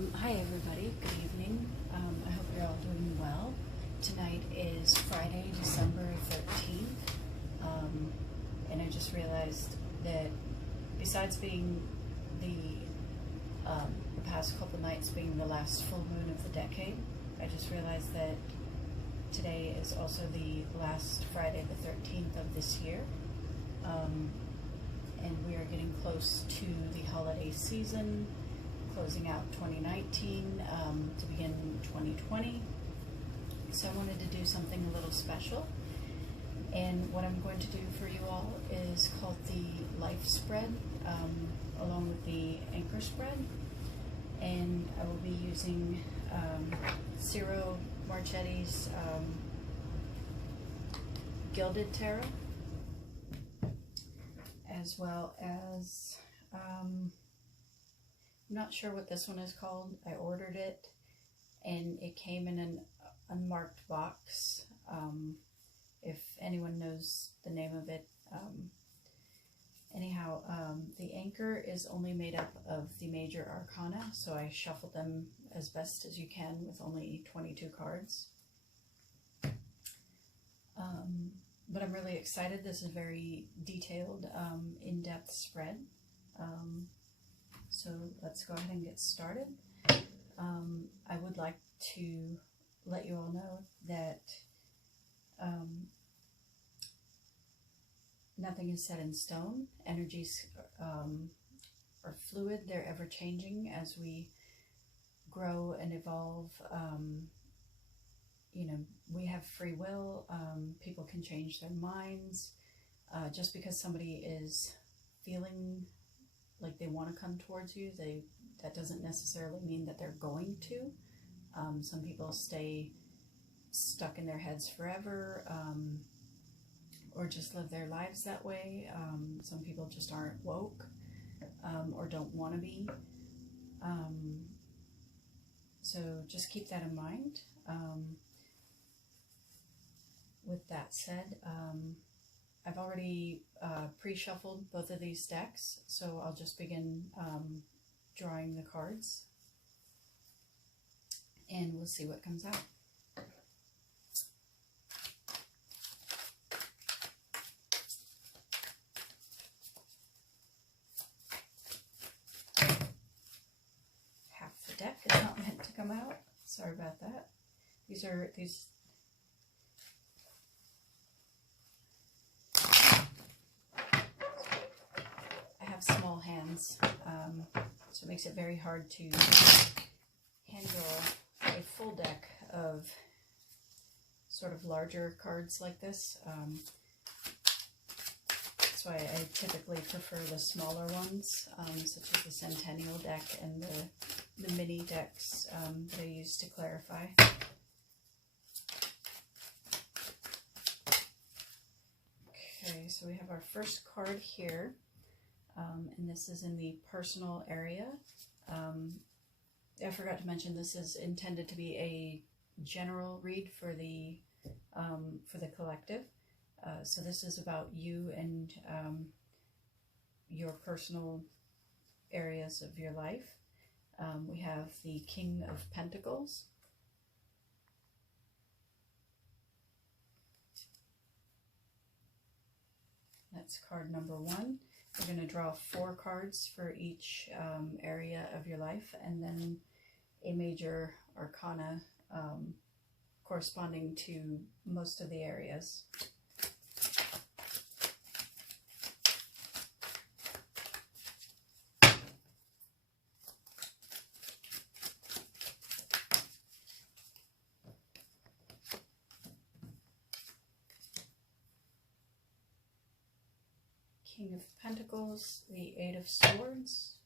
Hi everybody, good evening. I hope you're all doing well. Tonight is Friday, December 13th, and I just realized that besides being the past couple nights being the last full moon of the decade, I just realized that today is also the last Friday the 13th of this year, and we are getting close to the holiday season, closing out 2019 to begin 2020. So I wanted to do something a little special, and what I'm going to do for you all is called the life spread, along with the anchor spread, and I will be using Ciro Marchetti's Gilded Tarot, as well as I'm not sure what this one is called. I ordered it and it came in an unmarked box. If anyone knows the name of it. Anyhow, the anchor is only made up of the major arcana, so I shuffled them as best as you can with only 22 cards. But I'm really excited. This is a very detailed, in-depth spread. So let's go ahead and get started. I would like to let you all know that nothing is set in stone. Energies are fluid. They're ever-changing as we grow and evolve. You know, we have free will. People can change their minds. Just because somebody is feeling like they want to come towards you, that doesn't necessarily mean that they're going to. Some people stay stuck in their heads forever, or just live their lives that way. Some people just aren't woke, or don't want to be. So just keep that in mind. With that said, I've already pre-shuffled both of these decks, so I'll just begin drawing the cards, and we'll see what comes out. Half the deck is not meant to come out. Sorry about that. These small hands, so it makes it very hard to handle a full deck of sort of larger cards like this. That's why I typically prefer the smaller ones, such as the Centennial deck and the mini decks that I use to clarify. Okay, so we have our first card here. And this is in the personal area. I forgot to mention this is intended to be a general read for the collective. So this is about you and your personal areas of your life. We have the King of Pentacles. That's card number 1. We're going to draw 4 cards for each area of your life, and then a major arcana corresponding to most of the areas. King of Pentacles, the 8 of Swords,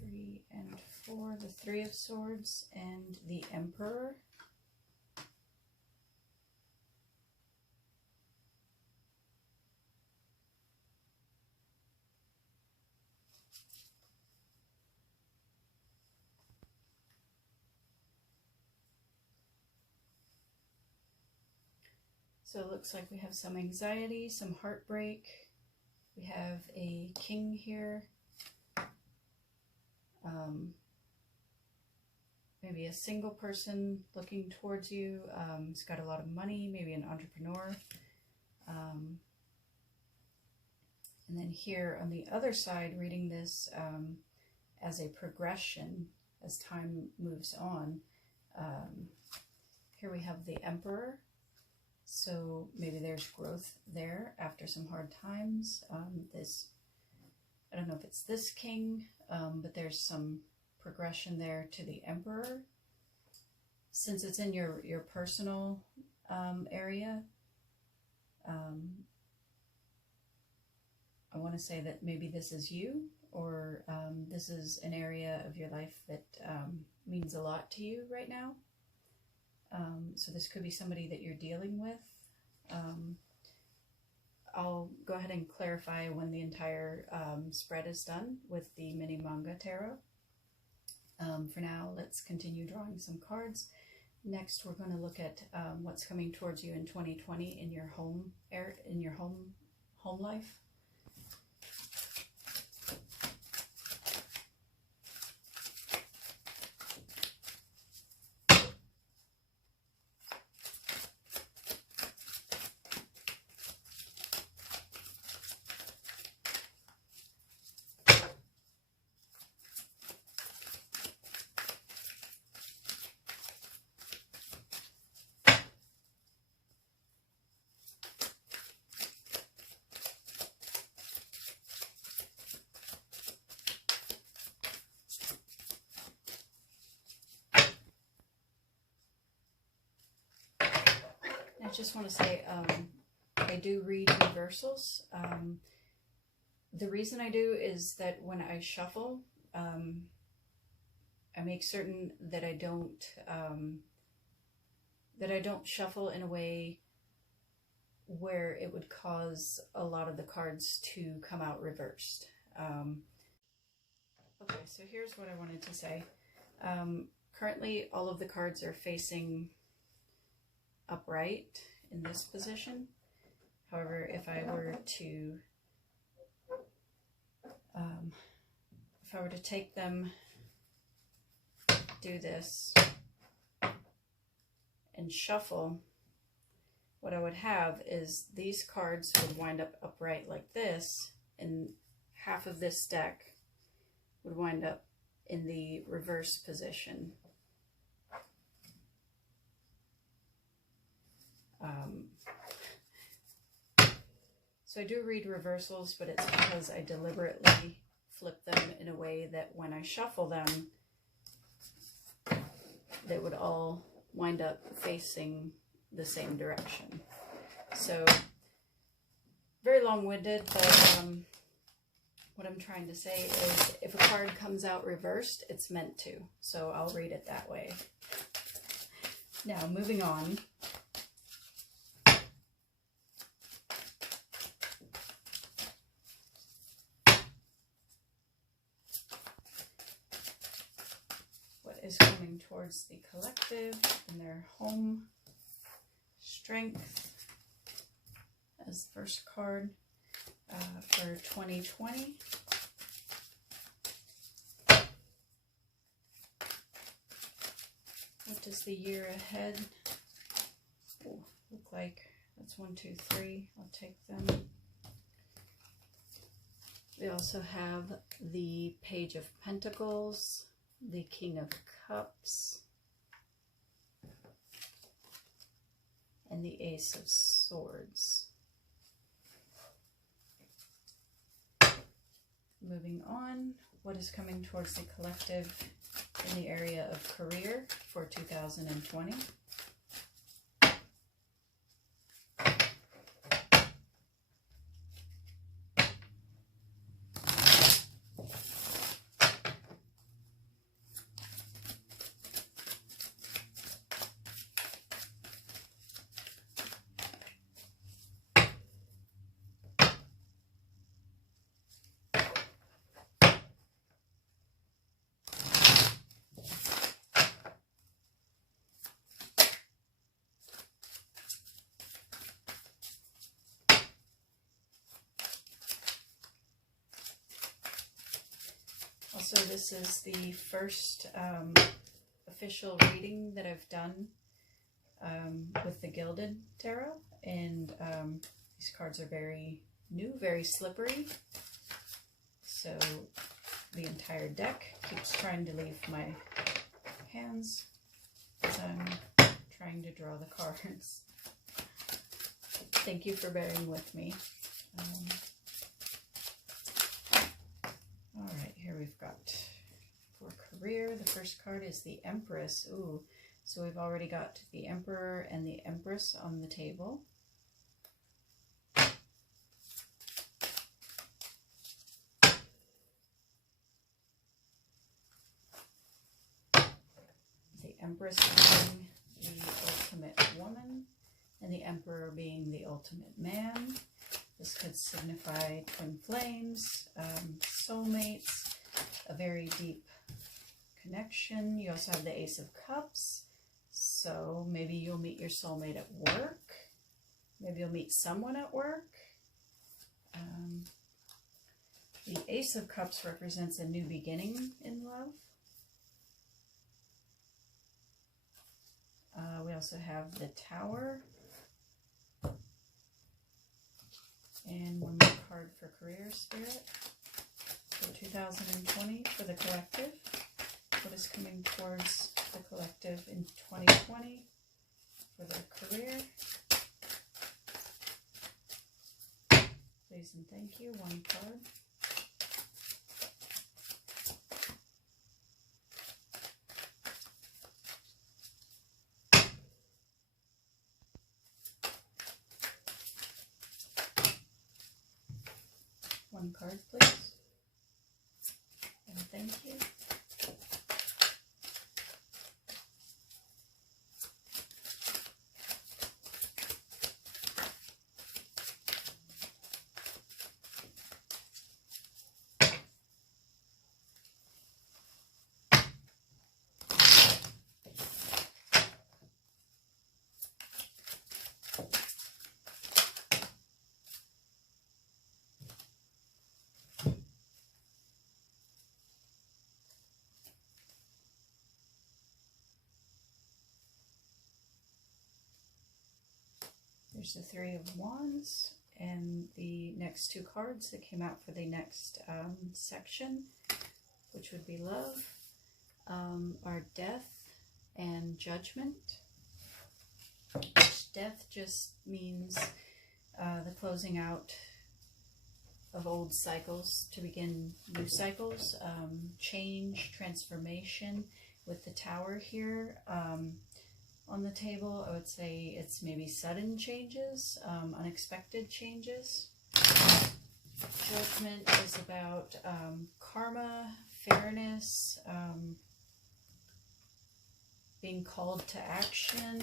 Three and 4, the 3 of Swords, and the Emperor. So it looks like we have some anxiety, some heartbreak. We have a king here. Maybe a single person looking towards you. He's got a lot of money, maybe an entrepreneur. And then here on the other side, reading this as a progression as time moves on. Here we have the Emperor. So maybe there's growth there after some hard times. I don't know if it's this king, but there's some progression there to the Emperor. Since it's in your personal area, I want to say that maybe this is you, or this is an area of your life that means a lot to you right now. So this could be somebody that you're dealing with. I'll go ahead and clarify when the entire spread is done with the mini manga tarot. For now, let's continue drawing some cards. Next, we're going to look at what's coming towards you in 2020 in your home life. I just want to say I do read reversals. The reason I do is that when I shuffle, I make certain that I don't shuffle in a way where it would cause a lot of the cards to come out reversed. Okay, so here's what I wanted to say. Currently, all of the cards are facing upright in this position. However, if I were to take them, do this, and shuffle, what I would have is these cards would wind up upright like this, and half of this deck would wind up in the reverse position. So I do read reversals, but it's because I deliberately flip them in a way that when I shuffle them, they would all wind up facing the same direction. So very long-winded, but what I'm trying to say is if a card comes out reversed, it's meant to. So I'll read it that way. Now, moving on. Is coming towards the collective and their home strength as the first card for 2020. What does the year ahead look like? That's 1, 2, 3. I'll take them. We also have the Page of Pentacles, the King of Cups, and the Ace of Swords. Moving on, what is coming towards the collective in the area of career for 2020? So this is the first official reading that I've done with the Gilded Tarot, and these cards are very new, very slippery. So the entire deck keeps trying to leave my hands as I'm trying to draw the cards. Thank you for bearing with me. All right, here we've got for career. The first card is the Empress. Ooh, so we've already got the Emperor and the Empress on the table. The Empress being the ultimate woman, and the Emperor being the ultimate man. This could signify twin flames, soulmates, a very deep connection. You also have the Ace of Cups, so maybe you'll meet your soulmate at work. Maybe you'll meet someone at work. The Ace of Cups represents a new beginning in love. We also have the Tower. And one more card for career, Spirit, for 2020 for the collective. What is coming towards the collective in 2020 for their career? Please and thank you. One card. One card, please. And thank you. There's the Three of Wands, and the next two cards that came out for the next section, which would be love, are Death and Judgment. Which death just means the closing out of old cycles to begin new cycles, change, transformation. With the Tower here on the table, I would say it's maybe sudden changes, unexpected changes. Judgment is about karma, fairness, being called to action,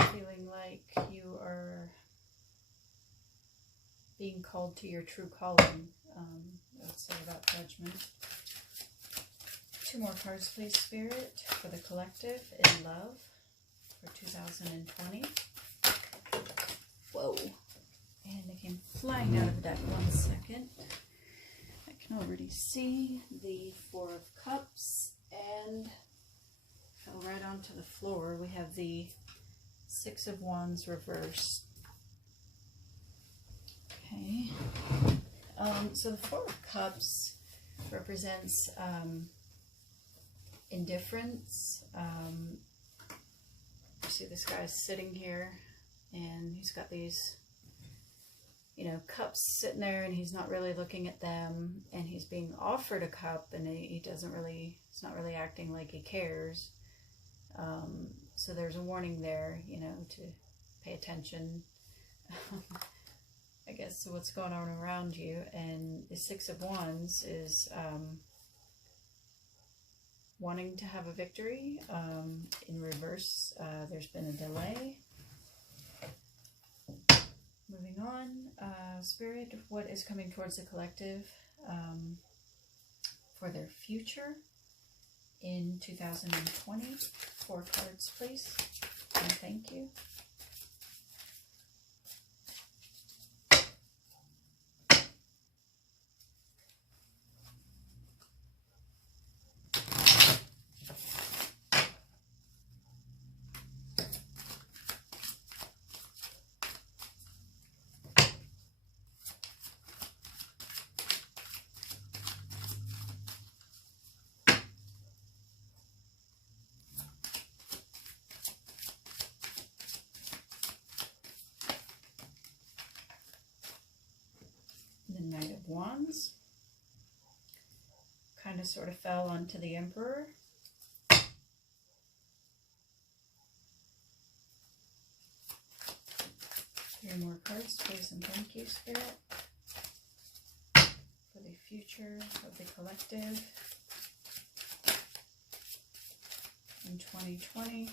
feeling like you are being called to your true calling. I would say about Judgment. Two more cards, please, Spirit, for the collective in love for 2020. Whoa. And they came flying out of the deck. 1 second. I can already see the Four of Cups and fell right onto the floor. We have the Six of Wands reversed. Okay. So the Four of Cups represents indifference. You see this guy's sitting here, and he's got these, cups sitting there, and he's not really looking at them, and he's being offered a cup, and he's not really acting like he cares. So there's a warning there, to pay attention, I guess, to what's going on around you. And the Six of Wands is wanting to have a victory. In reverse, there's been a delay. Moving on, Spirit, what is coming towards the collective for their future in 2020. 4 cards, please. And thank you. The Knight of Wands kind of sort of fell onto the Emperor. 3 more cards, please, and thank you, Spirit, for the future of the collective in 2020.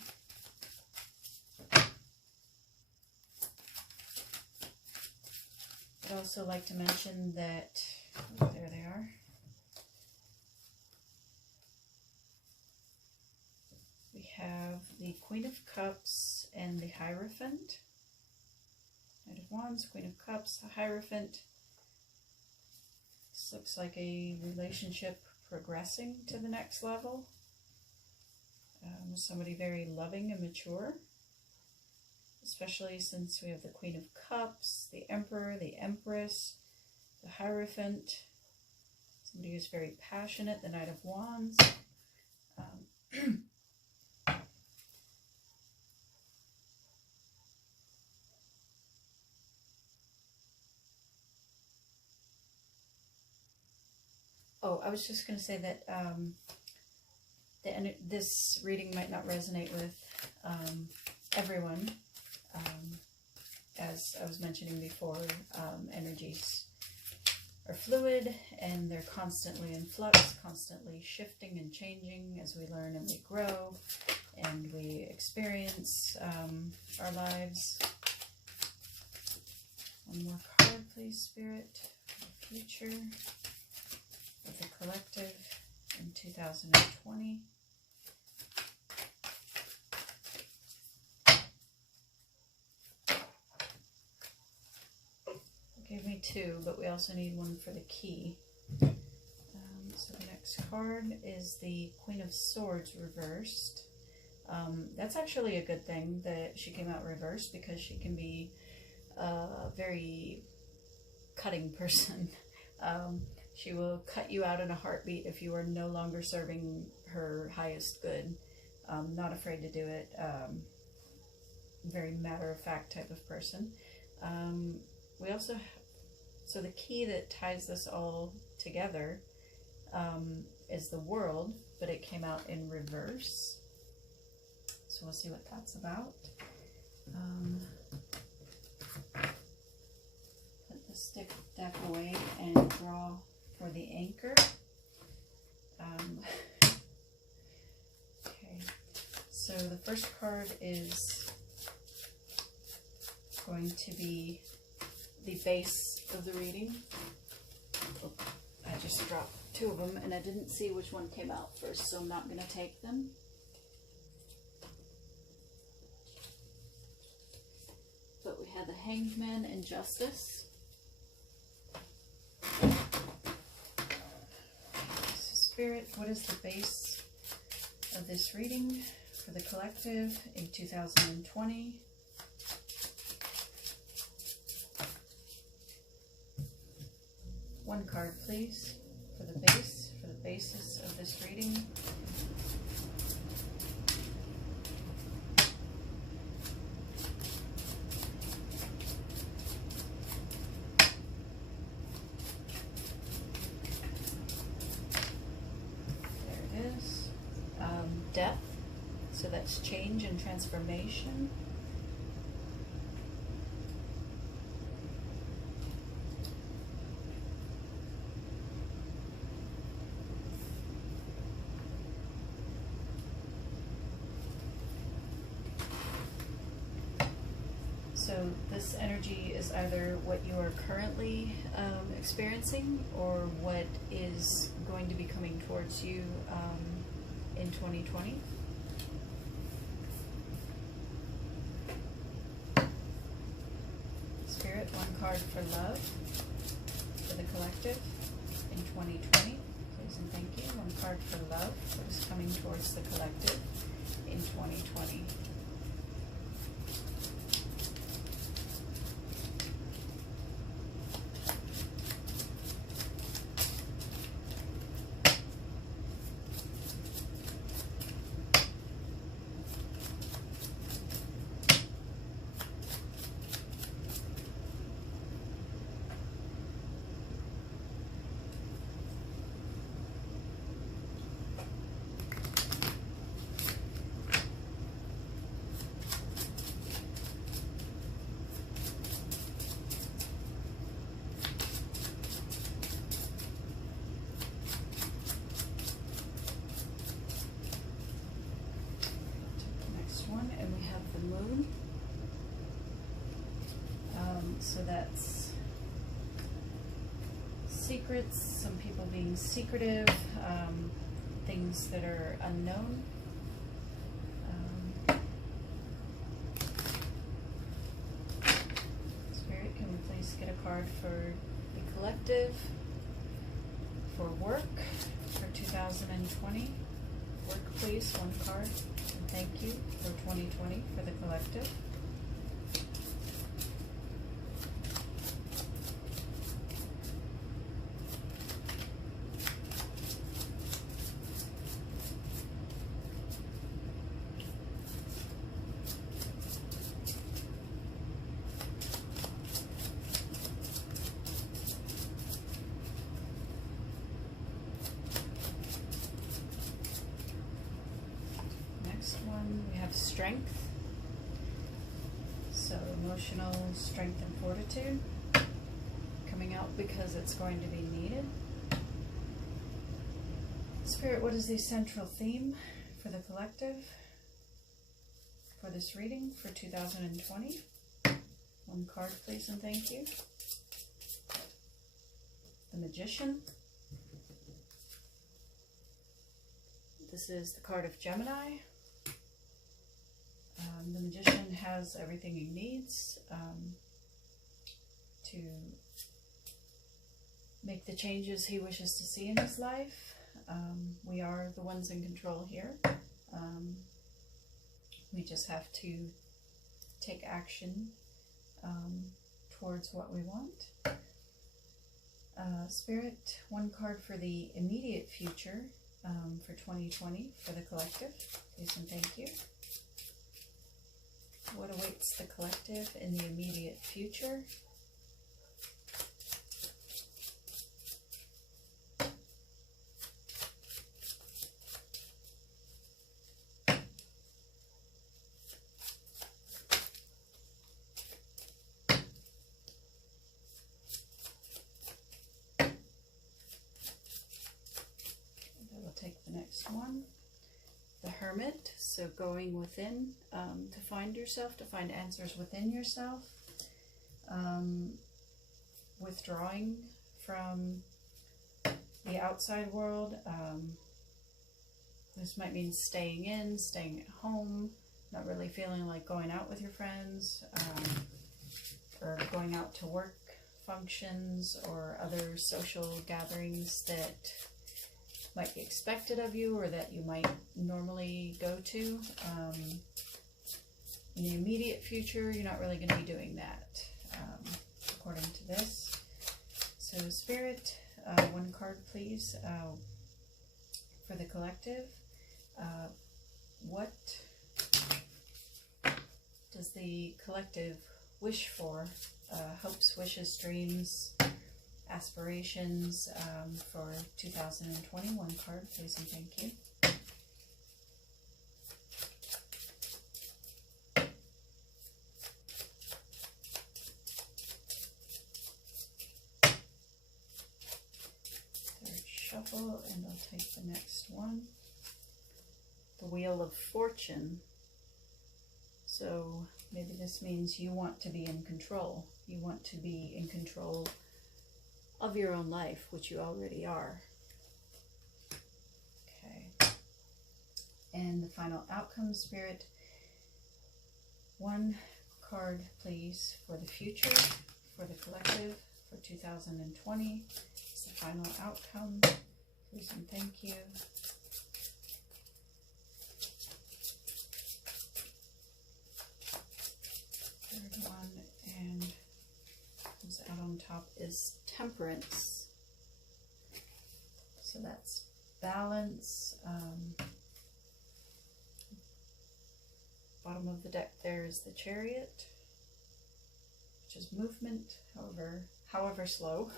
I'd also like to mention that, oh, there they are. We have the Queen of Cups and the Hierophant. Knight of Wands, Queen of Cups, the Hierophant. This looks like a relationship progressing to the next level. Somebody very loving and mature. Especially since we have the Queen of Cups, the Emperor, the Empress, the Hierophant, somebody who's very passionate, the Knight of Wands. Oh, I was just going to say that this reading might not resonate with everyone. As I was mentioning before, energies are fluid and they're constantly in flux, constantly shifting and changing as we learn and we grow and we experience our lives. One more card, please, Spirit, for the future of the collective in 2020. Gave me 2, but we also need 1 for the key. So the next card is the Queen of Swords reversed. That's actually a good thing that she came out reversed, because she can be a very cutting person. She will cut you out in a heartbeat if you are no longer serving her highest good. Not afraid to do it. Very matter-of-fact type of person. We also, so the key that ties this all together is the World, but it came out in reverse. So we'll see what that's about. Put the stick deck away and draw for the anchor. Okay, so the first card is going to be the base of the reading. Oh, I just dropped 2 of them and I didn't see which one came out first, so I'm not going to take them. But we had the Hanged Man and Justice. So Spirit, what is the base of this reading for the collective in 2020? One card, please, for the basis of this reading. There it is. Death, so that's change and transformation. So this energy is either what you are currently experiencing or what is going to be coming towards you in 2020. Spirit, one card for love for the collective in 2020. Please and thank you. One card for love that is coming towards the collective in 2020. And we have the moon. So that's secrets, some people being secretive, things that are unknown. Spirit, can we please get a card for the collective, for work, for 2020? Work, please, one card. And thank you for 2020 for the collective. We have strength, so emotional strength and fortitude coming out because it's going to be needed. Spirit, what is the central theme for the collective for this reading for 2020? One card, please, and thank you. The Magician. This is the card of Gemini. The Magician has everything he needs to make the changes he wishes to see in his life. We are the ones in control here. We just have to take action towards what we want. Spirit, one card for the immediate future for 2020 for the collective. Please and thank you. What awaits the collective in the immediate future? We'll take the next one. The Hermit, so going within to find yourself, to find answers within yourself, withdrawing from the outside world. This might mean staying in, staying at home, not really feeling like going out with your friends, or going out to work functions or other social gatherings that might be expected of you or that you might normally go to. In the immediate future, you're not really going to be doing that, according to this. So Spirit, one card please for the collective. What does the collective wish for? Hopes, wishes, dreams, aspirations for 2020. One card, please and thank you. Third shuffle, and I'll take the next one. The Wheel of Fortune. So maybe this means you want to be in control. You want to be in control of your own life, which you already are. Okay. And the final outcome, Spirit. One card, please, for the future, for the collective, for 2020. It's the final outcome. Please and thank you. Third one, and comes out on top is Temperance. So that's balance. Bottom of the deck there is the Chariot, which is movement, however slow.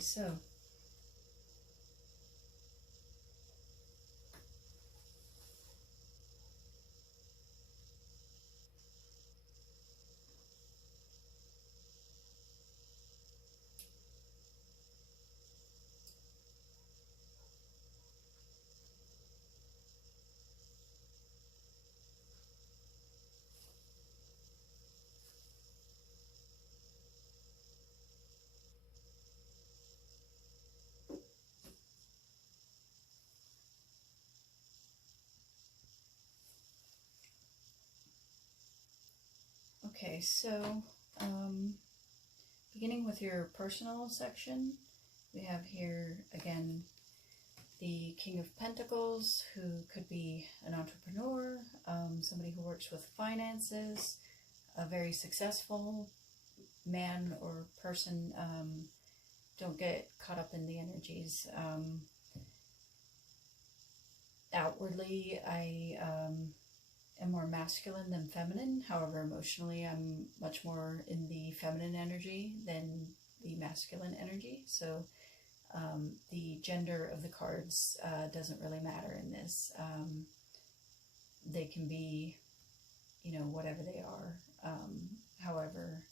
So okay, so beginning with your personal section, we have here again the King of Pentacles, who could be an entrepreneur, somebody who works with finances, a very successful man or person. Don't get caught up in the energies. Outwardly, I am more masculine than feminine. However, emotionally, I'm much more in the feminine energy than the masculine energy. So the gender of the cards doesn't really matter in this. They can be, you know, whatever they are, however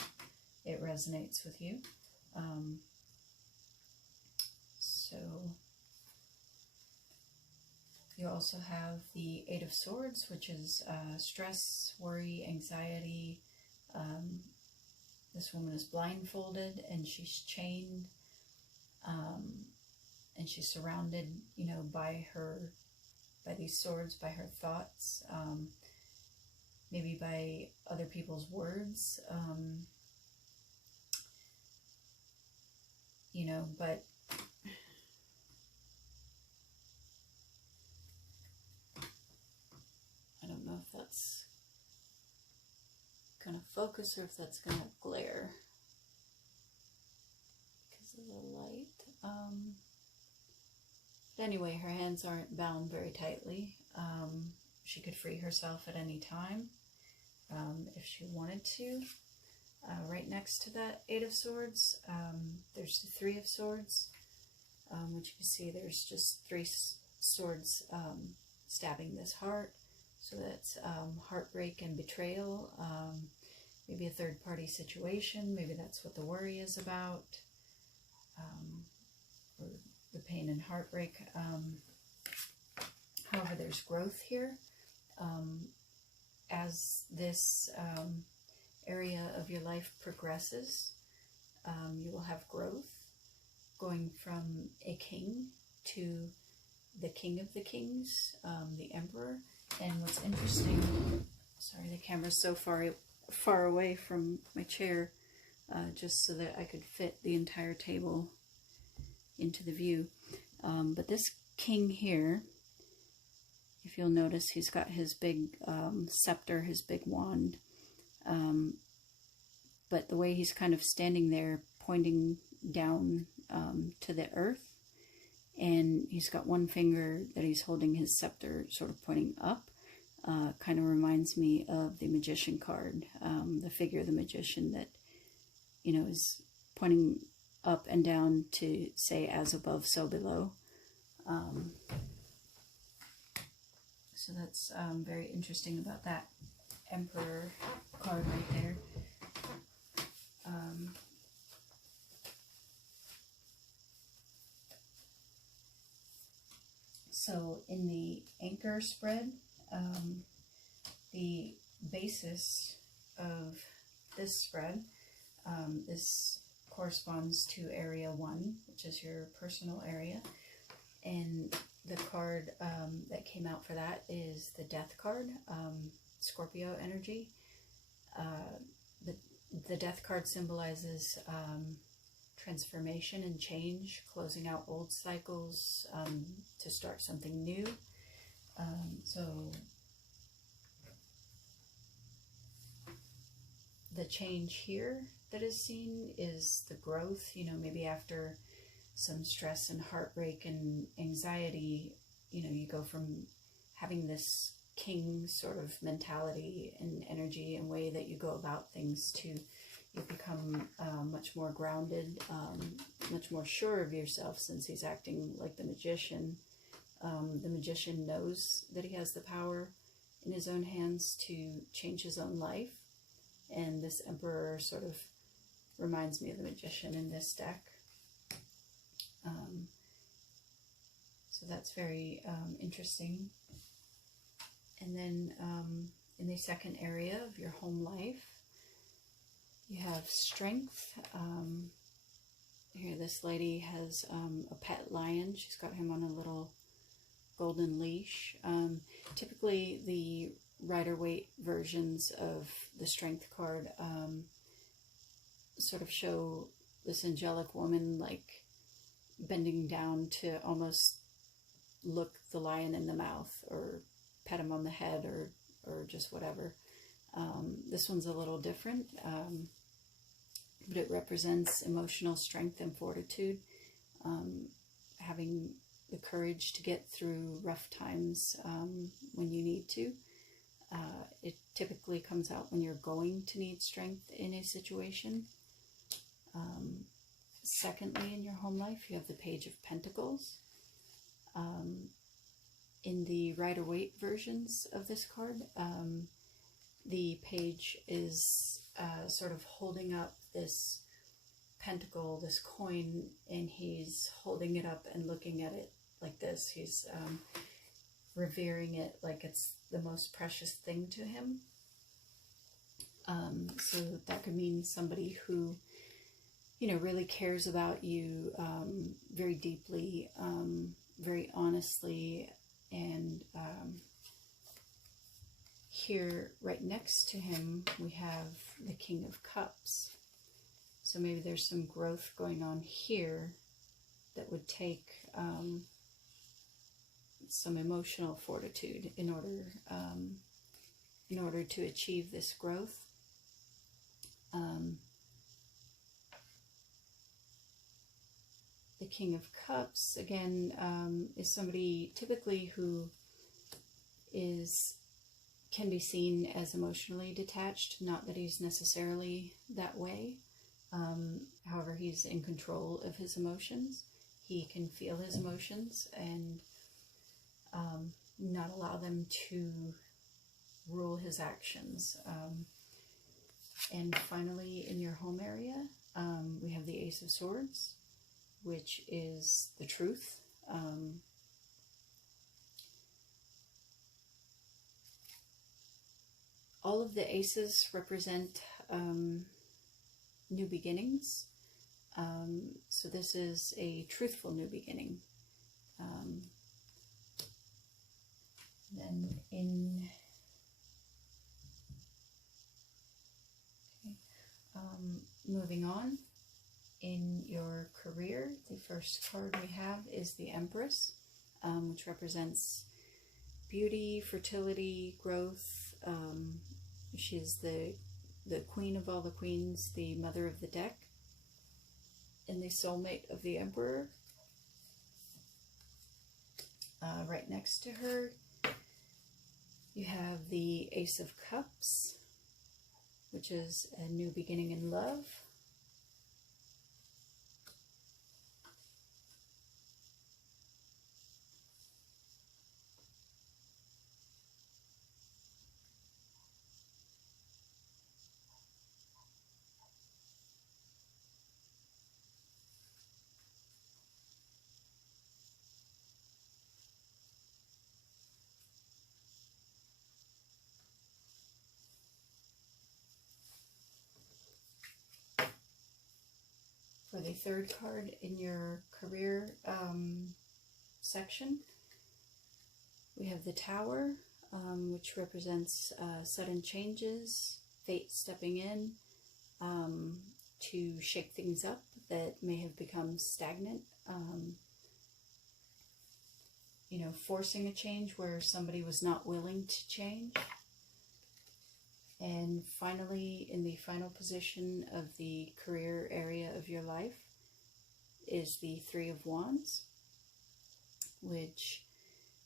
it resonates with you. So you also have the Eight of Swords, which is stress, worry, anxiety. This woman is blindfolded and she's chained, and she's surrounded, you know, by these swords, by her thoughts, maybe by other people's words, you know, but I don't know if that's going to focus or if that's going to glare because of the light. But anyway, her hands aren't bound very tightly. She could free herself at any time if she wanted to. Right next to that Eight of Swords, there's the Three of Swords, which you can see there's just three swords stabbing this heart. So that's heartbreak and betrayal, maybe a third-party situation, maybe that's what the worry is about, or the pain and heartbreak. However, there's growth here. As this area of your life progresses, you will have growth, going from a king to the King of the Kings, the Emperor. And what's interesting, sorry, the camera's so far away from my chair, just so that I could fit the entire table into the view. But this king here, if you'll notice, he's got his big scepter, his big wand. But the way he's kind of standing there, pointing down to the earth, and he's got one finger that he's holding his scepter sort of pointing up. Kind of reminds me of the Magician card, the figure of the magician that, you know, is pointing up and down to say as above, so below. So that's very interesting about that Emperor card right there. So in the anchor spread, the basis of this spread, this corresponds to area 1, which is your personal area. And the card that came out for that is the Death card, Scorpio energy. The Death card symbolizes transformation and change, closing out old cycles to start something new. So the change here that is seen is the growth, you know, maybe after some stress and heartbreak and anxiety, you know, you go from having this king sort of mentality and energy and way that you go about things to you become much more grounded, much more sure of yourself, since he's acting like the magician. The magician knows that he has the power in his own hands to change his own life. And this Emperor sort of reminds me of the magician in this deck. So that's very interesting. And then in the second area of your home life, you have strength. Here this lady has a pet lion. She's got him on a little golden leash. Typically the Rider-Waite versions of the strength card sort of show this angelic woman like bending down to almost look the lion in the mouth or pet him on the head or just whatever. This one's a little different, but it represents emotional strength and fortitude, having the courage to get through rough times when you need to. It typically comes out when you're going to need strength in a situation. Secondly, in your home life, you have the Page of Pentacles. In the Rider-Waite versions of this card, the page is sort of holding up this pentacle, this coin, and he's holding it up and looking at it like this. He's revering it like it's the most precious thing to him. So that could mean somebody who, you know, really cares about you very deeply, very honestly. And here, right next to him, we have the King of Cups. So maybe there's some growth going on here that would take some emotional fortitude in order to achieve this growth. The King of Cups, again, is somebody typically who can be seen as emotionally detached. Not that he's necessarily that way. However, he's in control of his emotions. He can feel his emotions and not allow them to rule his actions. And finally, in your home area, we have the Ace of Swords, which is the truth. All of the aces represent new beginnings. So this is a truthful new beginning. Then moving on, in your career, the first card we have is the Empress, which represents beauty, fertility, growth. She is the queen of all the queens, the mother of the deck, and the soulmate of the Emperor. Right next to her, you have the Ace of Cups, which is a new beginning in love. For the third card in your career section, we have the Tower, which represents sudden changes, fate stepping in to shake things up that may have become stagnant. You know, forcing a change where somebody was not willing to change. And finally, in the final position of the career area of your life is the Three of Wands, which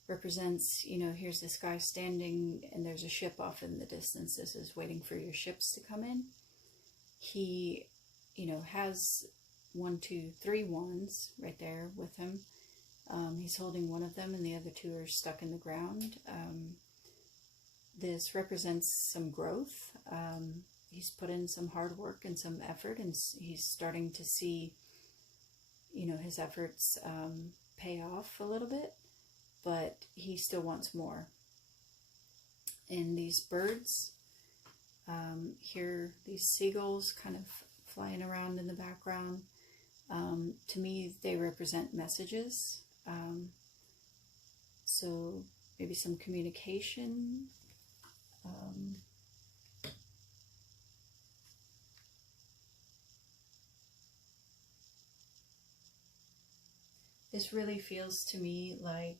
represents, you know, here's this guy standing and there's a ship off in the distance. This is waiting for your ships to come in. He, you know, has 1, 2, 3 wands right there with him. He's holding one of them and the other 2 are stuck in the ground. This represents some growth. He's put in some hard work and some effort, and he's starting to see, you know, his efforts pay off a little bit, but he still wants more. And these birds, here, these seagulls kind of flying around in the background, to me, they represent messages. So maybe some communication. This really feels to me like,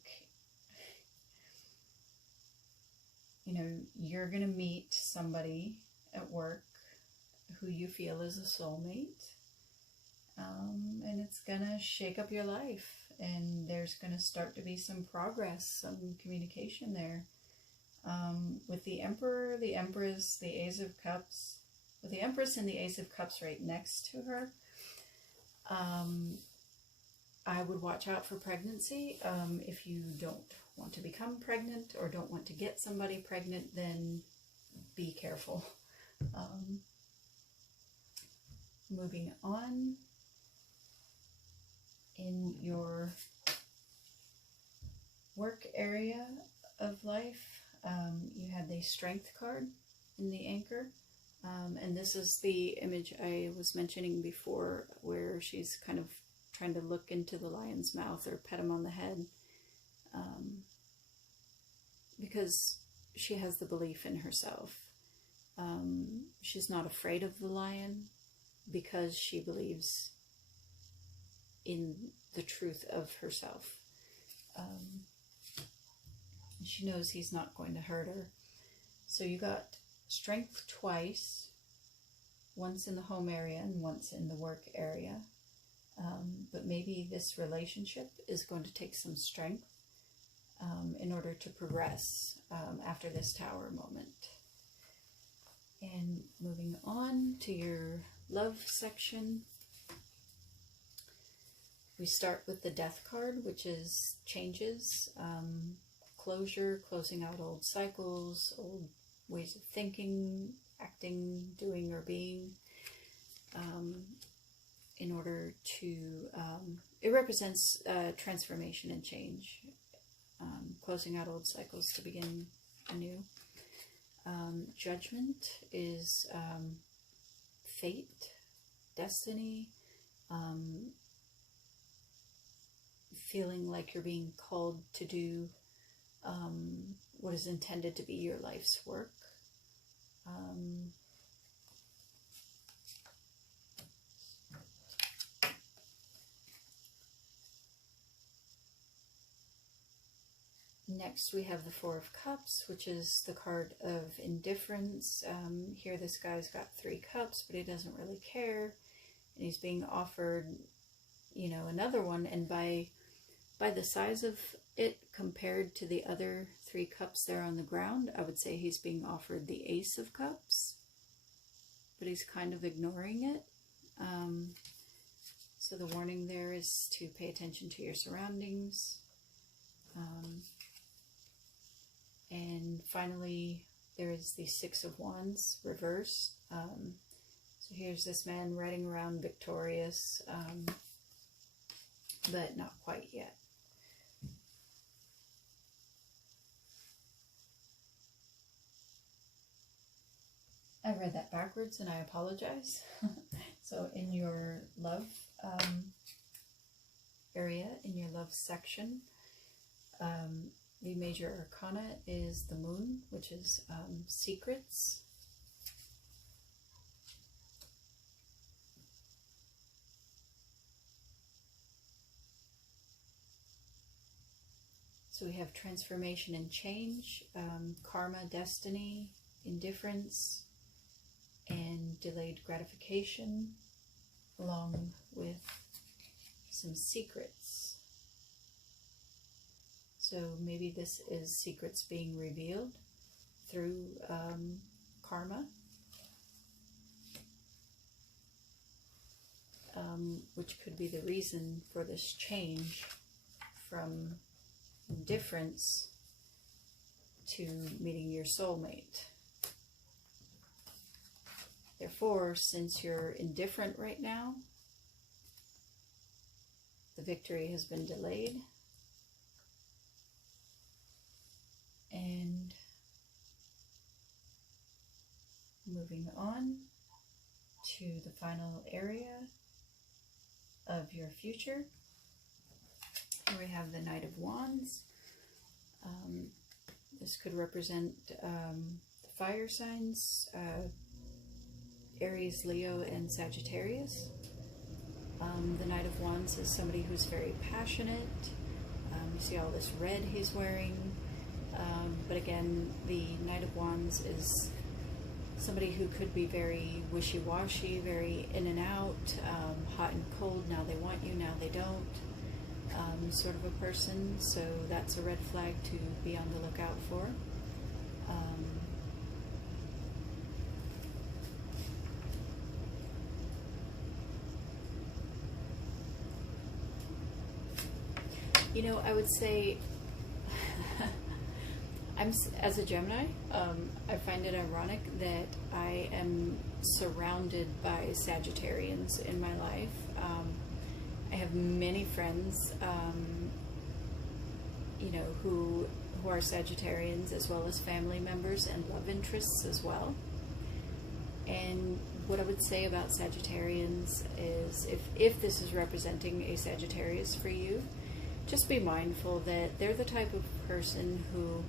you know, you're going to meet somebody at work who you feel is a soulmate, and it's going to shake up your life, and there's going to start to be some progress, some communication there. With the Emperor, the Empress, the Ace of Cups, with the Empress and the Ace of Cups right next to her, I would watch out for pregnancy. If you don't want to become pregnant or don't want to get somebody pregnant, then be careful. Moving on, in your work area of life, you have the Strength card in the Anchor, and this is the image I was mentioning before, where she's kind of trying to look into the lion's mouth or pet him on the head, because she has the belief in herself. She's not afraid of the lion because she believes in the truth of herself. She knows he's not going to hurt her. So you got Strength twice, once in the home area and once in the work area. But maybe this relationship is going to take some strength in order to progress after this Tower moment. And moving on to your love section, we start with the Death card, which is changes, closure, closing out old cycles, old ways of thinking, acting, doing, or being, in order to, it represents transformation and change, closing out old cycles to begin anew. Judgment is fate, destiny, feeling like you're being called to do what is intended to be your life's work. Next, we have the Four of Cups, which is the card of indifference. Here, this guy's got 3 cups, but he doesn't really care. And he's being offered, you know, another one. And by the size of it compared to the other 3 cups there on the ground, I would say he's being offered the Ace of Cups. But he's kind of ignoring it. So the warning there is to pay attention to your surroundings. And finally, there is the Six of Wands reversed. So here's this man riding around victorious, but not quite yet. I read that backwards and I apologize. So in your love area in your love section. The major arcana is the moon, which is secrets. So we have transformation and change, karma, destiny, indifference, and delayed gratification, along with some secrets. So maybe this is secrets being revealed through karma, which could be the reason for this change from indifference to meeting your soulmate. Therefore, since you're indifferent right now, the victory has been delayed. And moving on to the final area of your future. Here we have the Knight of Wands. This could represent the fire signs, Aries, Leo, and Sagittarius. The Knight of Wands is somebody who's very passionate. You see all this red he's wearing. But again, the Knight of Wands is somebody who could be very wishy-washy, very in and out, hot and cold, now they want you, now they don't, sort of a person. So that's a red flag to be on the lookout for. You know, I would say, as a Gemini, I find it ironic that I am surrounded by Sagittarians in my life. I have many friends, you know, who are Sagittarians, as well as family members and love interests as well. And what I would say about Sagittarians is, if this is representing a Sagittarius for you, just be mindful that they're the type of person who,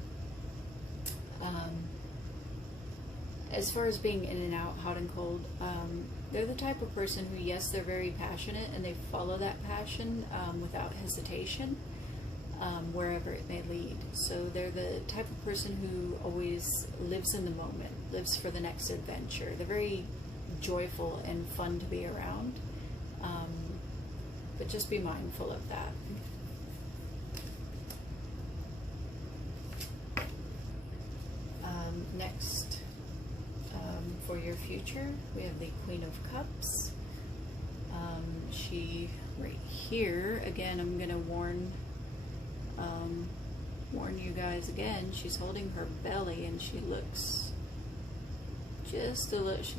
as far as being in and out, hot and cold, they're the type of person who, yes, they're very passionate and they follow that passion without hesitation, wherever it may lead. So they're the type of person who always lives in the moment, lives for the next adventure. They're very joyful and fun to be around, but just be mindful of that. Next, for your future, we have the Queen of Cups. She, right here, again, I'm going to warn you guys again, she's holding her belly and she looks just a little, she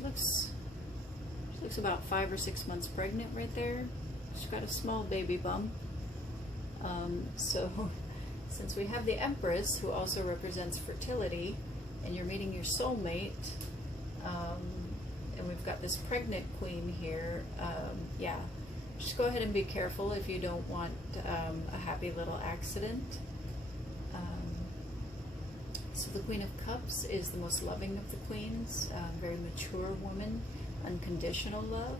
looks about 5 or 6 months pregnant right there. She's got a small baby bump. So since we have the Empress, who also represents fertility, and you're meeting your soulmate, and we've got this pregnant queen here, yeah, just go ahead and be careful if you don't want a happy little accident. So the Queen of Cups is the most loving of the queens, very mature woman, unconditional love.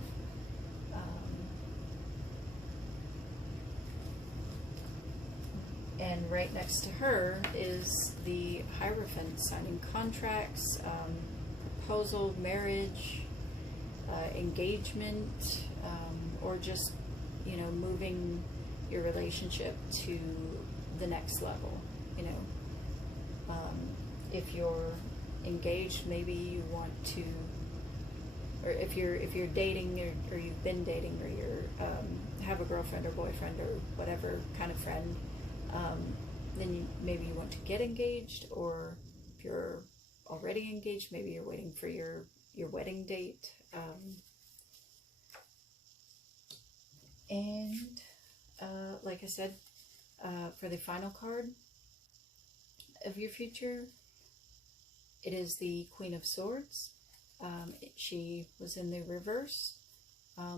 And right next to her is the Hierophant, signing contracts, proposal, marriage, engagement, or just, you know, moving your relationship to the next level. You know, if you're engaged, maybe you want to, or if you're dating, or you've been dating, or you're have a girlfriend or boyfriend or whatever kind of friend. Then maybe you want to get engaged, or if you're already engaged, maybe you're waiting for your wedding date. And like I said, for the final card of your future, it is the Queen of Swords. She was in the reverse.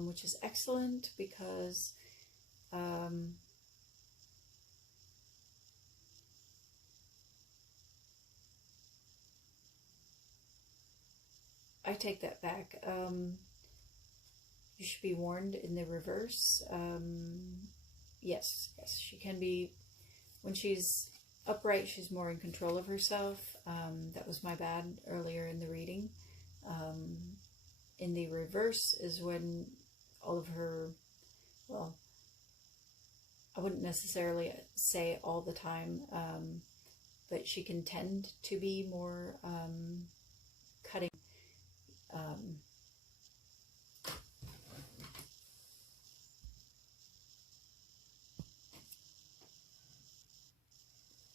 which is excellent because I take that back. You should be warned in the reverse. Yes, she can be, when she's upright, she's more in control of herself. That was my bad earlier in the reading. In the reverse is when all of her, well, I wouldn't necessarily say all the time, but she can tend to be more cutting.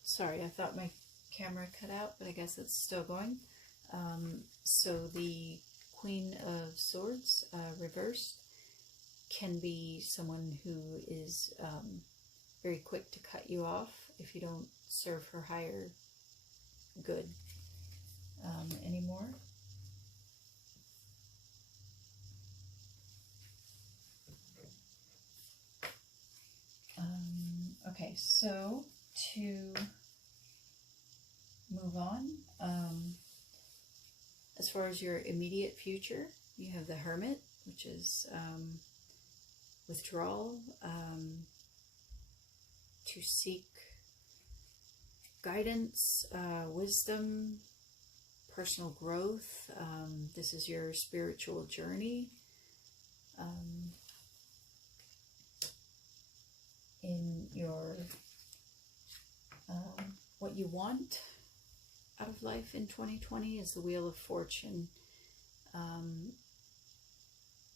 Sorry, I thought my camera cut out, but I guess it's still going. So the Queen of Swords, reversed, can be someone who is very quick to cut you off if you don't serve her higher good anymore. Okay, so to move on, as far as your immediate future, you have the Hermit, which is withdrawal, to seek guidance, wisdom, personal growth. This is your spiritual journey. In your what you want out of life in 2020 is the Wheel of Fortune.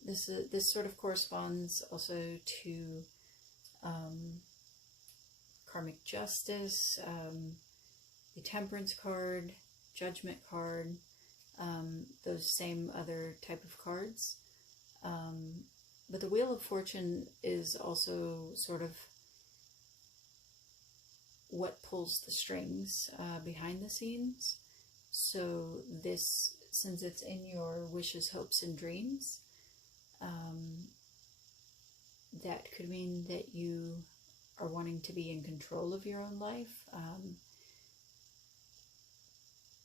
This sort of corresponds also to karmic justice, the Temperance card, Judgment card, those same other type of cards. But the Wheel of Fortune is also sort of what pulls the strings behind the scenes. So this, since it's in your wishes, hopes, and dreams, that could mean that you are wanting to be in control of your own life,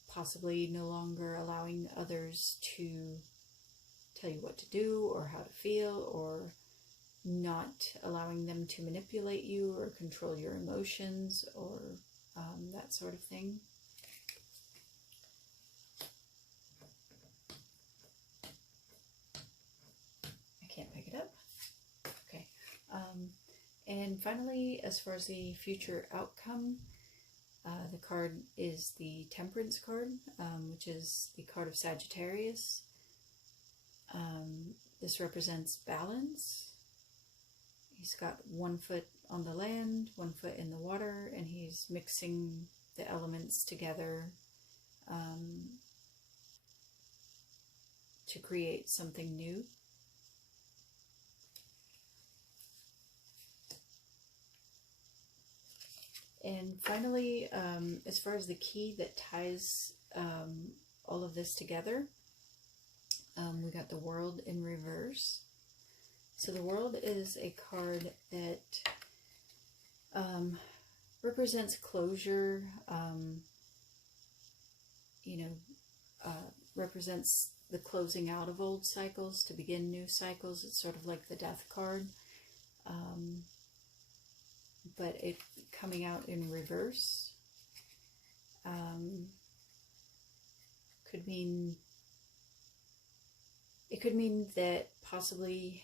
possibly no longer allowing others to tell you what to do or how to feel, or not allowing them to manipulate you or control your emotions, or that sort of thing. I can't pick it up. Okay. And finally, as far as the future outcome, the card is the Temperance card, which is the card of Sagittarius. This represents balance. He's got 1 foot on the land, 1 foot in the water, and he's mixing the elements together to create something new. And finally, as far as the key that ties all of this together, we got the World in reverse. So the World is a card that represents closure, represents the closing out of old cycles to begin new cycles. It's sort of like the Death card, but it coming out in reverse could mean, it could mean that possibly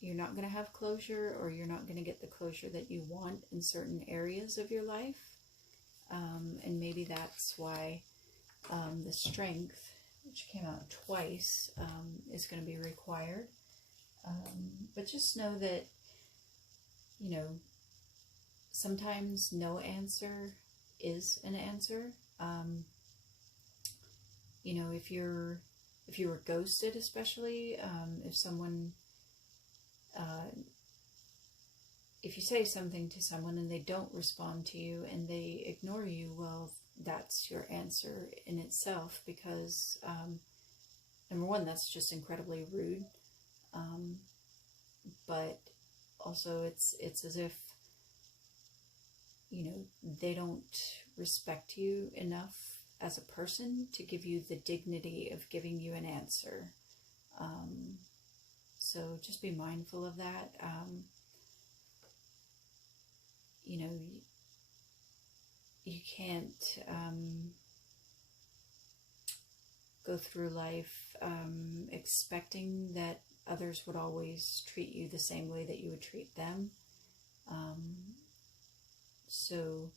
you're not going to have closure, or you're not going to get the closure that you want in certain areas of your life. And maybe that's why the Strength, which came out twice, is going to be required. But just know that, sometimes no answer is an answer. If you were ghosted, especially, if someone, if you say something to someone and they don't respond to you and they ignore you, well, that's your answer in itself, because number one, that's just incredibly rude. But also it's as if, you know, they don't respect you enough as a person to give you the dignity of giving you an answer. So just be mindful of that. You know, you can't go through life expecting that others would always treat you the same way that you would treat them. So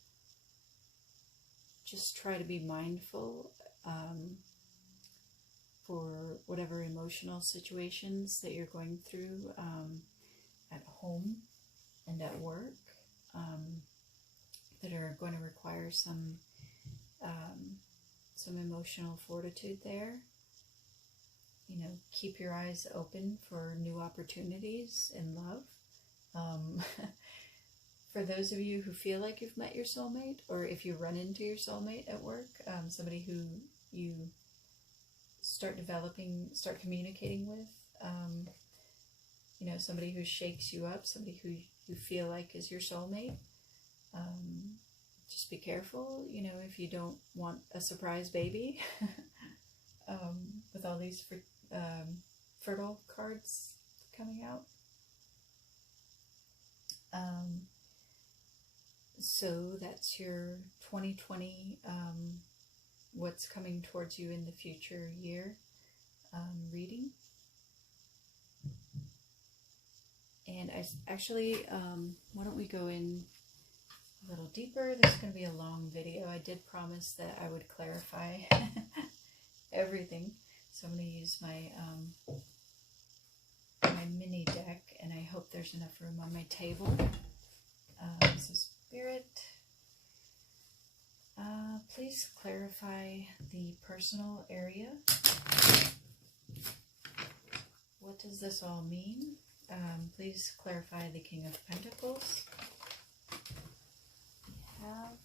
just try to be mindful for whatever emotional situations that you're going through at home and at work that are going to require some emotional fortitude there. You know, keep your eyes open for new opportunities in love. For those of you who feel like you've met your soulmate, or if you run into your soulmate at work, somebody who you start communicating with, you know, somebody who shakes you up, somebody who you feel like is your soulmate, just be careful, you know, if you don't want a surprise baby with all these fertile cards coming out. So that's your 2020, what's coming towards you in the future year reading. And I actually, why don't we go in a little deeper? This is going to be a long video. I did promise that I would clarify everything. So I'm going to use my my mini deck, and I hope there's enough room on my table. So Spirit, please clarify the personal area. What does this all mean? Please clarify the King of Pentacles. We have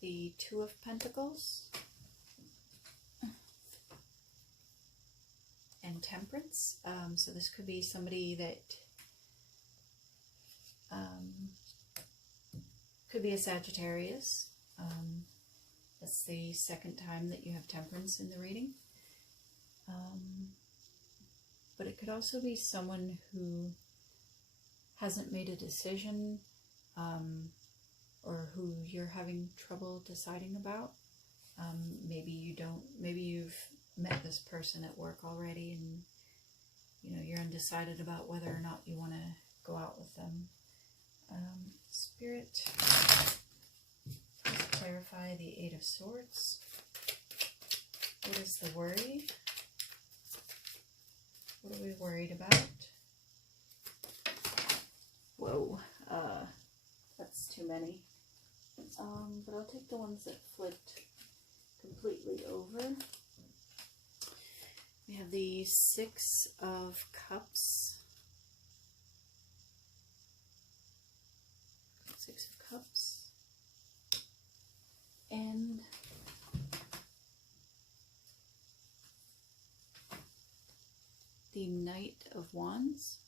the Two of Pentacles and Temperance. So this could be somebody that could be a Sagittarius. That's the second time that you have Temperance in the reading. But it could also be someone who hasn't made a decision, or who you're having trouble deciding about. Maybe you've met this person at work already, and you know you're undecided about whether or not you want to go out with them. Spirit, please clarify the Eight of Swords. What is the worry? What are we worried about? Whoa, that's too many. But I'll take the ones that flipped completely over. We have the Six of Cups. Six of Cups. And the Knight of Wands.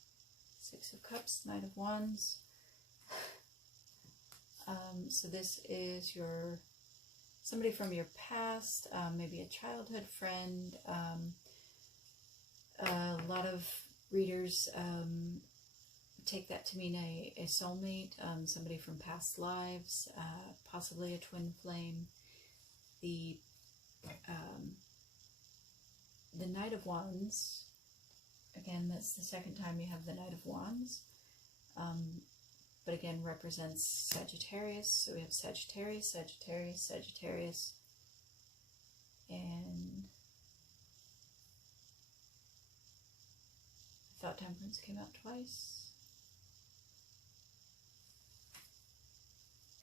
Six of Cups, Knight of Wands. So this is somebody from your past, maybe a childhood friend. A lot of readers take that to mean a soulmate, somebody from past lives, possibly a twin flame. The Knight of Wands, again, that's the second time you have the Knight of Wands. But again, represents Sagittarius. So we have Sagittarius, Sagittarius, Sagittarius. And I thought Temperance came out twice.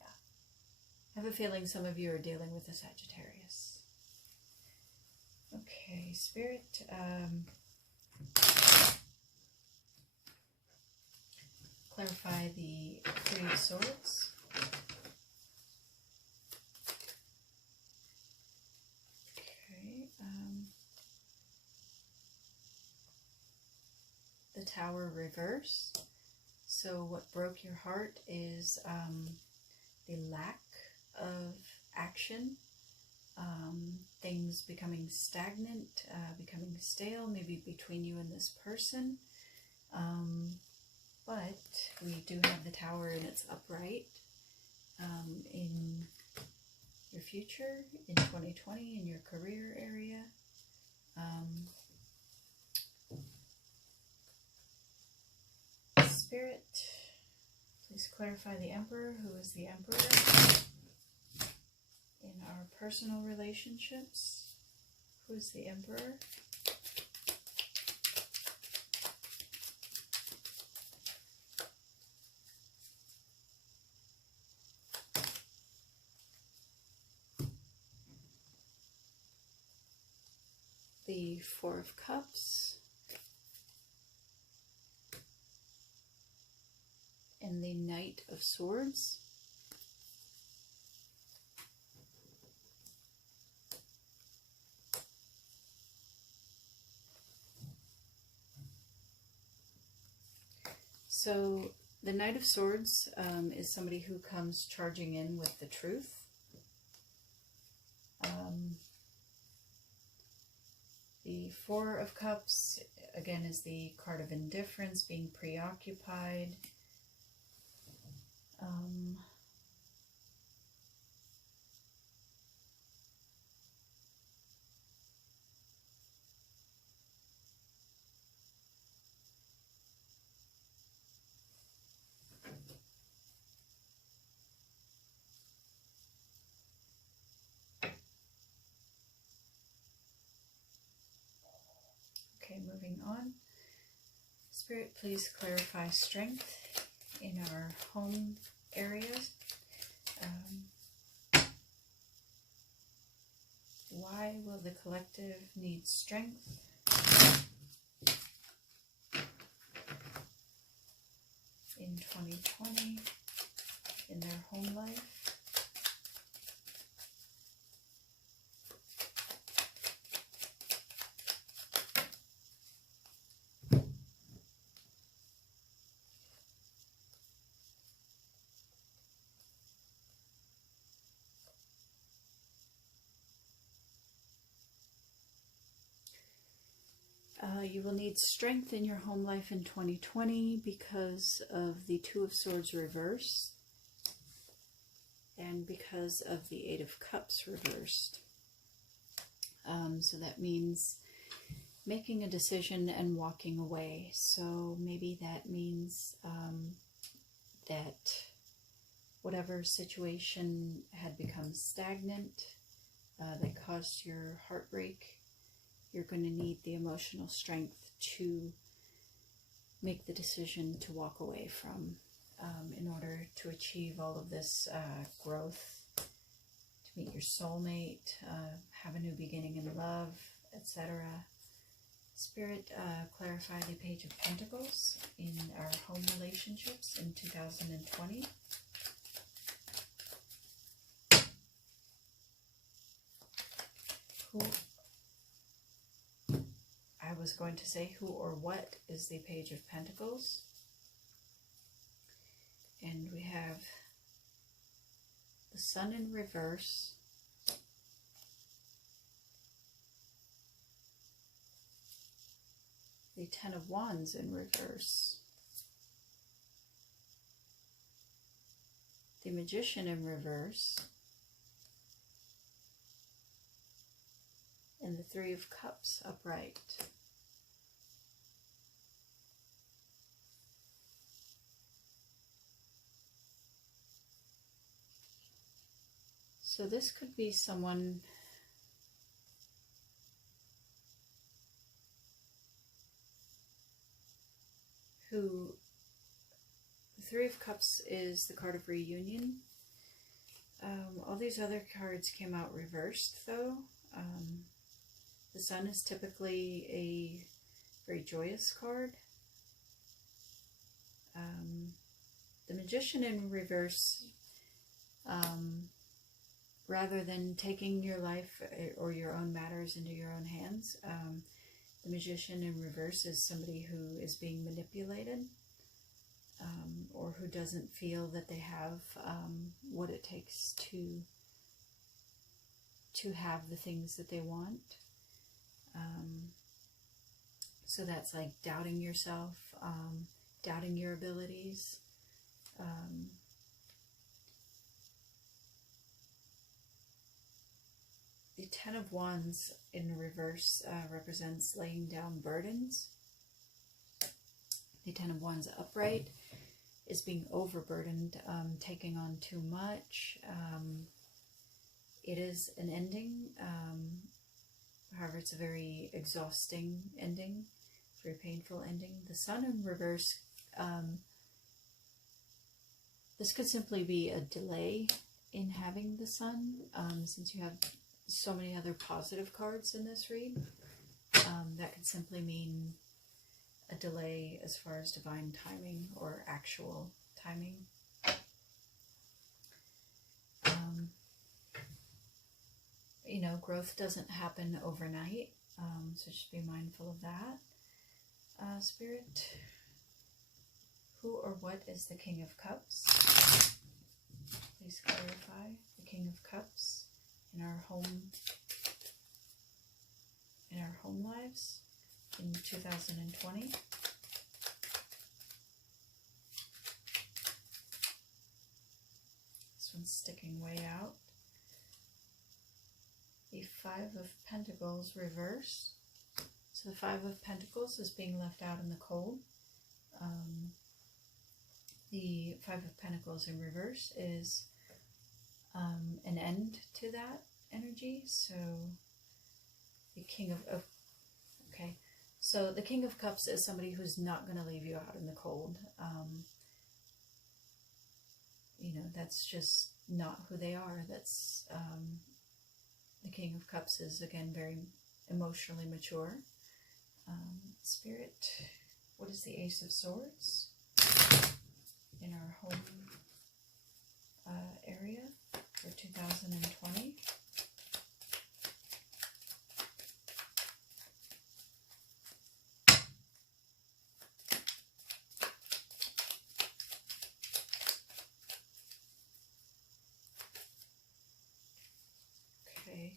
Yeah. I have a feeling some of you are dealing with a Sagittarius. Okay, Spirit. Clarify the Three of Swords. Okay. Tower reverse. So what broke your heart is the lack of action, things becoming stagnant, becoming stale, maybe between you and this person. But we do have the Tower and it's upright in your future, in 2020, in your career area. Spirit, please clarify the Emperor. Who is the Emperor? In our personal relationships, who is the Emperor? The Four of Cups. And the Knight of Swords. So the Knight of Swords is somebody who comes charging in with the truth. The Four of Cups, again, is the card of indifference, being preoccupied. Okay, moving on. Spirit, please clarify strength in our home areas. Why will the collective need strength? In 2020, in their home life. You will need strength in your home life in 2020 because of the Two of Swords reversed and because of the Eight of Cups reversed. So that means making a decision and walking away. So maybe that means that whatever situation had become stagnant, that caused your heartbreak, you're going to need the emotional strength to make the decision to walk away from in order to achieve all of this growth, to meet your soulmate, have a new beginning in love, etc. Spirit, clarify the Page of Pentacles in our home relationships in 2020. I was going to say who or what is the Page of Pentacles. And we have the Sun in reverse. The Ten of Wands in reverse. The Magician in reverse. And the Three of Cups upright. So this could be someone who, the Three of Cups is the card of reunion. All these other cards came out reversed though. The Sun is typically a very joyous card. The Magician in reverse, rather than taking your life or your own matters into your own hands, The Magician in reverse is somebody who is being manipulated, or who doesn't feel that they have what it takes to have the things that they want. So that's like doubting yourself, doubting your abilities. The Ten of Wands in reverse represents laying down burdens. The Ten of Wands upright is being overburdened, taking on too much. It is an ending. However, it's a very exhausting ending, very painful ending. The Sun in reverse, this could simply be a delay in having the Sun, since you have so many other positive cards in this read. That could simply mean a delay as far as divine timing or actual timing. You know, growth doesn't happen overnight, so just be mindful of that. Spirit, who or what is the King of Cups? Please clarify the King of Cups in our home lives in 2020. This one's sticking way out. The Five of Pentacles reverse. So the Five of Pentacles is being left out in the cold. The Five of Pentacles in reverse is an end to that energy. So the King of... Oh, okay. So the King of Cups is somebody who's not going to leave you out in the cold. You know, that's just not who they are. That's... the King of Cups is, again, very emotionally mature. Spirit, what is the Ace of Swords in our home area for 2020? Okay.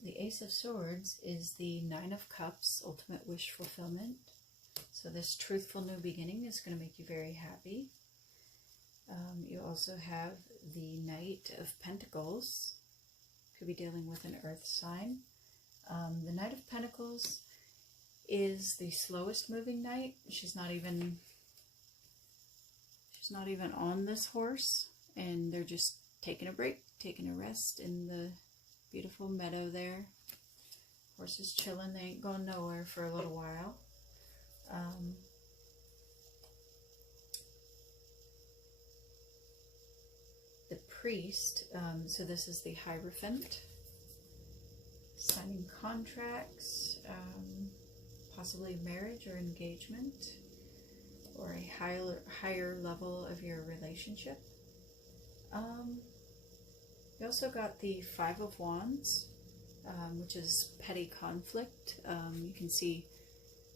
The Ace of Swords is the Nine of Cups, ultimate wish fulfillment. So this truthful new beginning is going to make you very happy. You also have the Knight of Pentacles. Could be dealing with an earth sign. The Knight of Pentacles is the slowest moving knight. She's not even on this horse, and they're just taking a break, taking a rest in the beautiful meadow there. Horse is chilling. They ain't going nowhere for a little while. The Priest, so this is the Hierophant, signing contracts, possibly marriage or engagement, or a higher level of your relationship. We also got the Five of Wands, which is petty conflict. You can see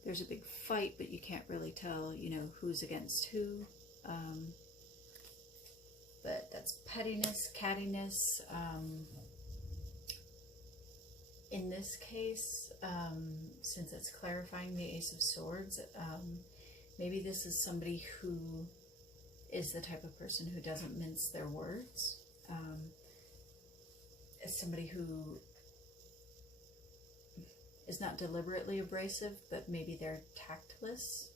there's a big fight, but you can't really tell, you know, who's against who. But that's pettiness, cattiness. In this case, since it's clarifying the Ace of Swords, maybe this is somebody who is the type of person who doesn't mince their words. It's somebody who is not deliberately abrasive, but maybe they're tactless,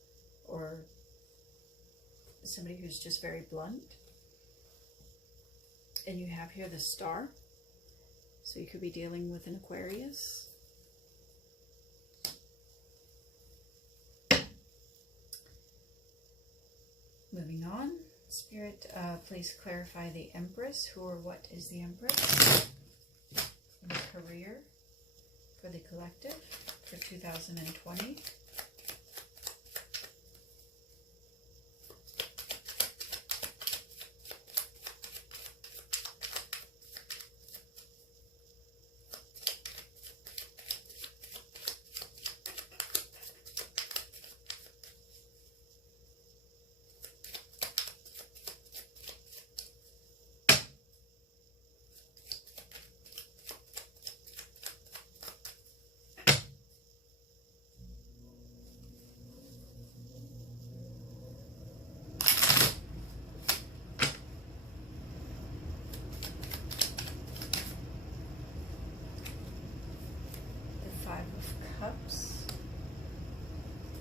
or somebody who's just very blunt. And you have here the Star, so you could be dealing with an Aquarius. Moving on, Spirit, please clarify the Empress. Who or what is the Empress in career for the collective for 2020? Cups.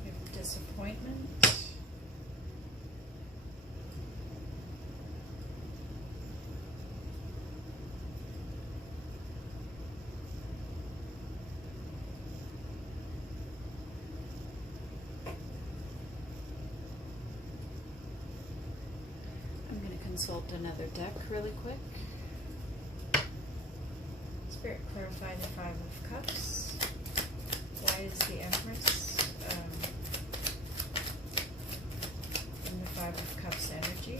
We have disappointment. I'm going to consult another deck really quick. Spirit, clarify the Five of Cups. Why is the Empress in the Five of Cups energy?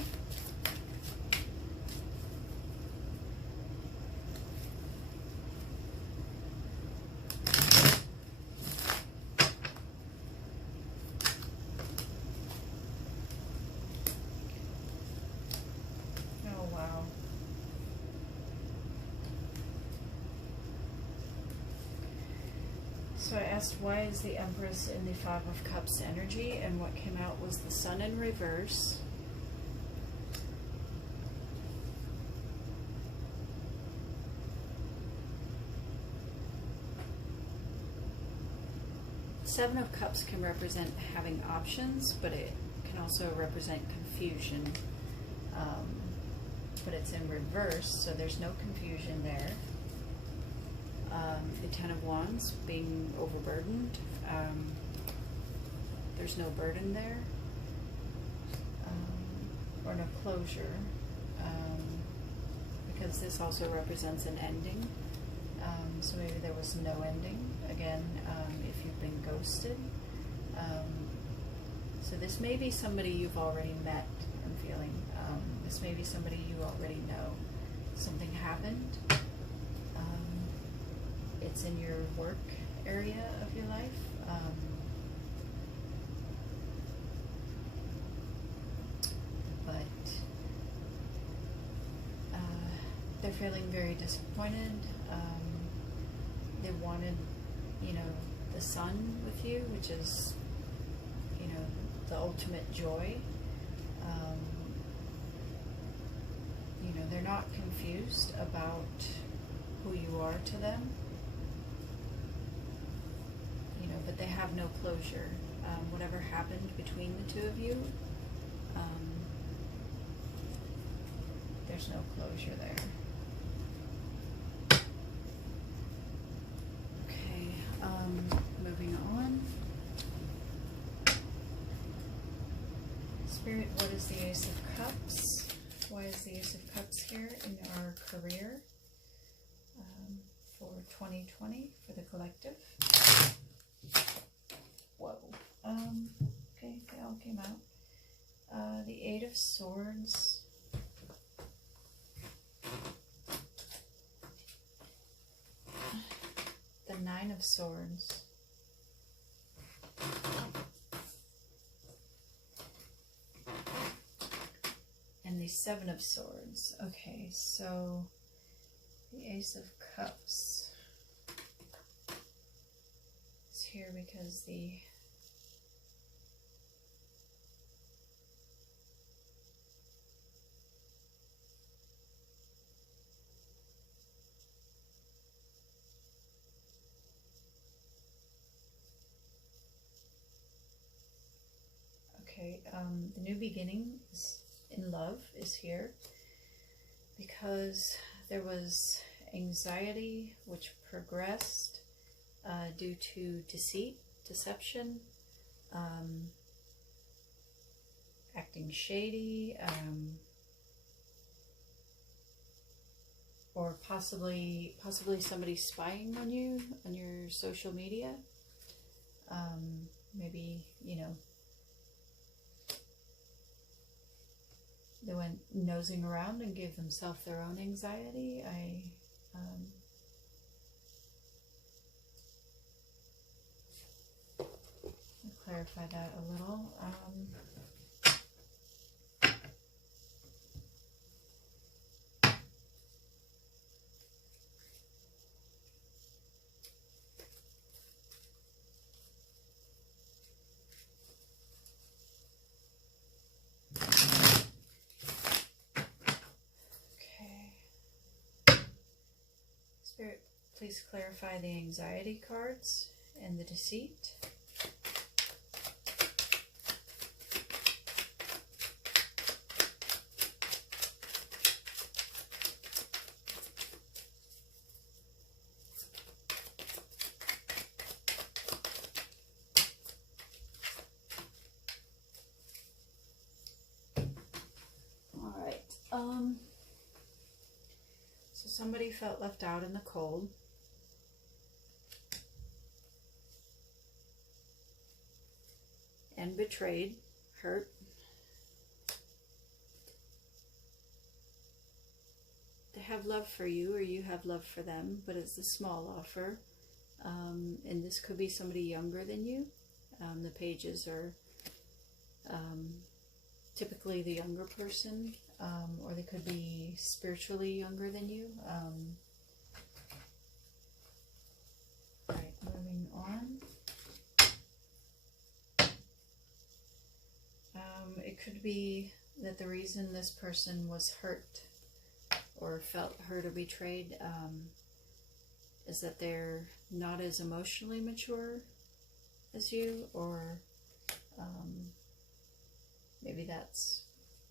Oh, wow. So I asked, why is the Empress in the Five of Cups energy? And what came out was the Sun in reverse. Seven of Cups can represent having options, but it can also represent confusion. But it's in reverse, so there's no confusion there. The Ten of Wands, being overburdened. There's no burden there. Or no closure. Because this also represents an ending. So maybe there was no ending. Again, if you've been ghosted. So this may be somebody you've already met, I'm feeling. This may be somebody you already know. Something happened. It's in your work area of your life. They're feeling very disappointed. They wanted, the sun with you, which is, the ultimate joy. They're not confused about who you are to them. But they have no closure. Whatever happened between the two of you, there's no closure there. Okay, moving on. Spirit, what is the Ace of Cups? Why is the Ace of Cups here in our career for 2020 for the collective? Whoa. Okay, they all came out. The Eight of Swords. The Nine of Swords. And the Seven of Swords. Okay, so the Ace of Cups is here because the the new beginning in love is here because there was anxiety which progressed due to deceit, deception, acting shady, or possibly somebody spying on you on your social media. Maybe, they went nosing around and gave themselves their own anxiety. I'll clarify that a little. Spirit, please clarify the anxiety cards and the deceit. So somebody felt left out in the cold. And betrayed, hurt. They have love for you, or you have love for them, but it's a small offer. And this could be somebody younger than you. The pages are typically the younger person, or they could be spiritually younger than you. Right, moving on. It could be that the reason this person was hurt or felt hurt or betrayed is that they're not as emotionally mature as you, or maybe that's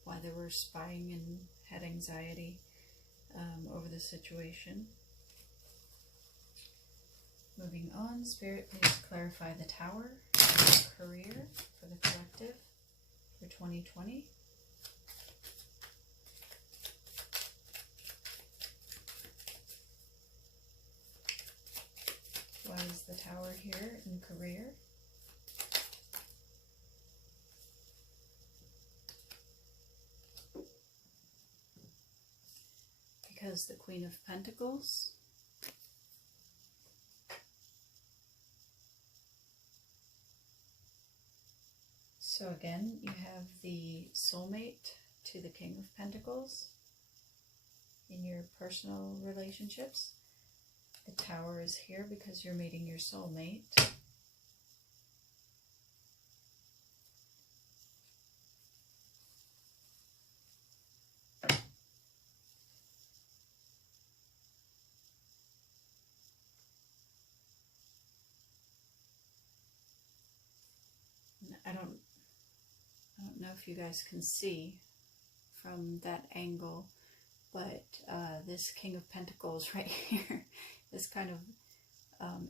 why they were spying and had anxiety over the situation. Moving on, Spirit, please clarify the Tower, career for the collective for 2020. Why is the Tower here in career? Because the Queen of Pentacles. So again, you have the soulmate to the King of Pentacles in your personal relationships. The Tower is here because you're meeting your soulmate. I don't know if you guys can see from that angle, but this King of Pentacles right here is kind of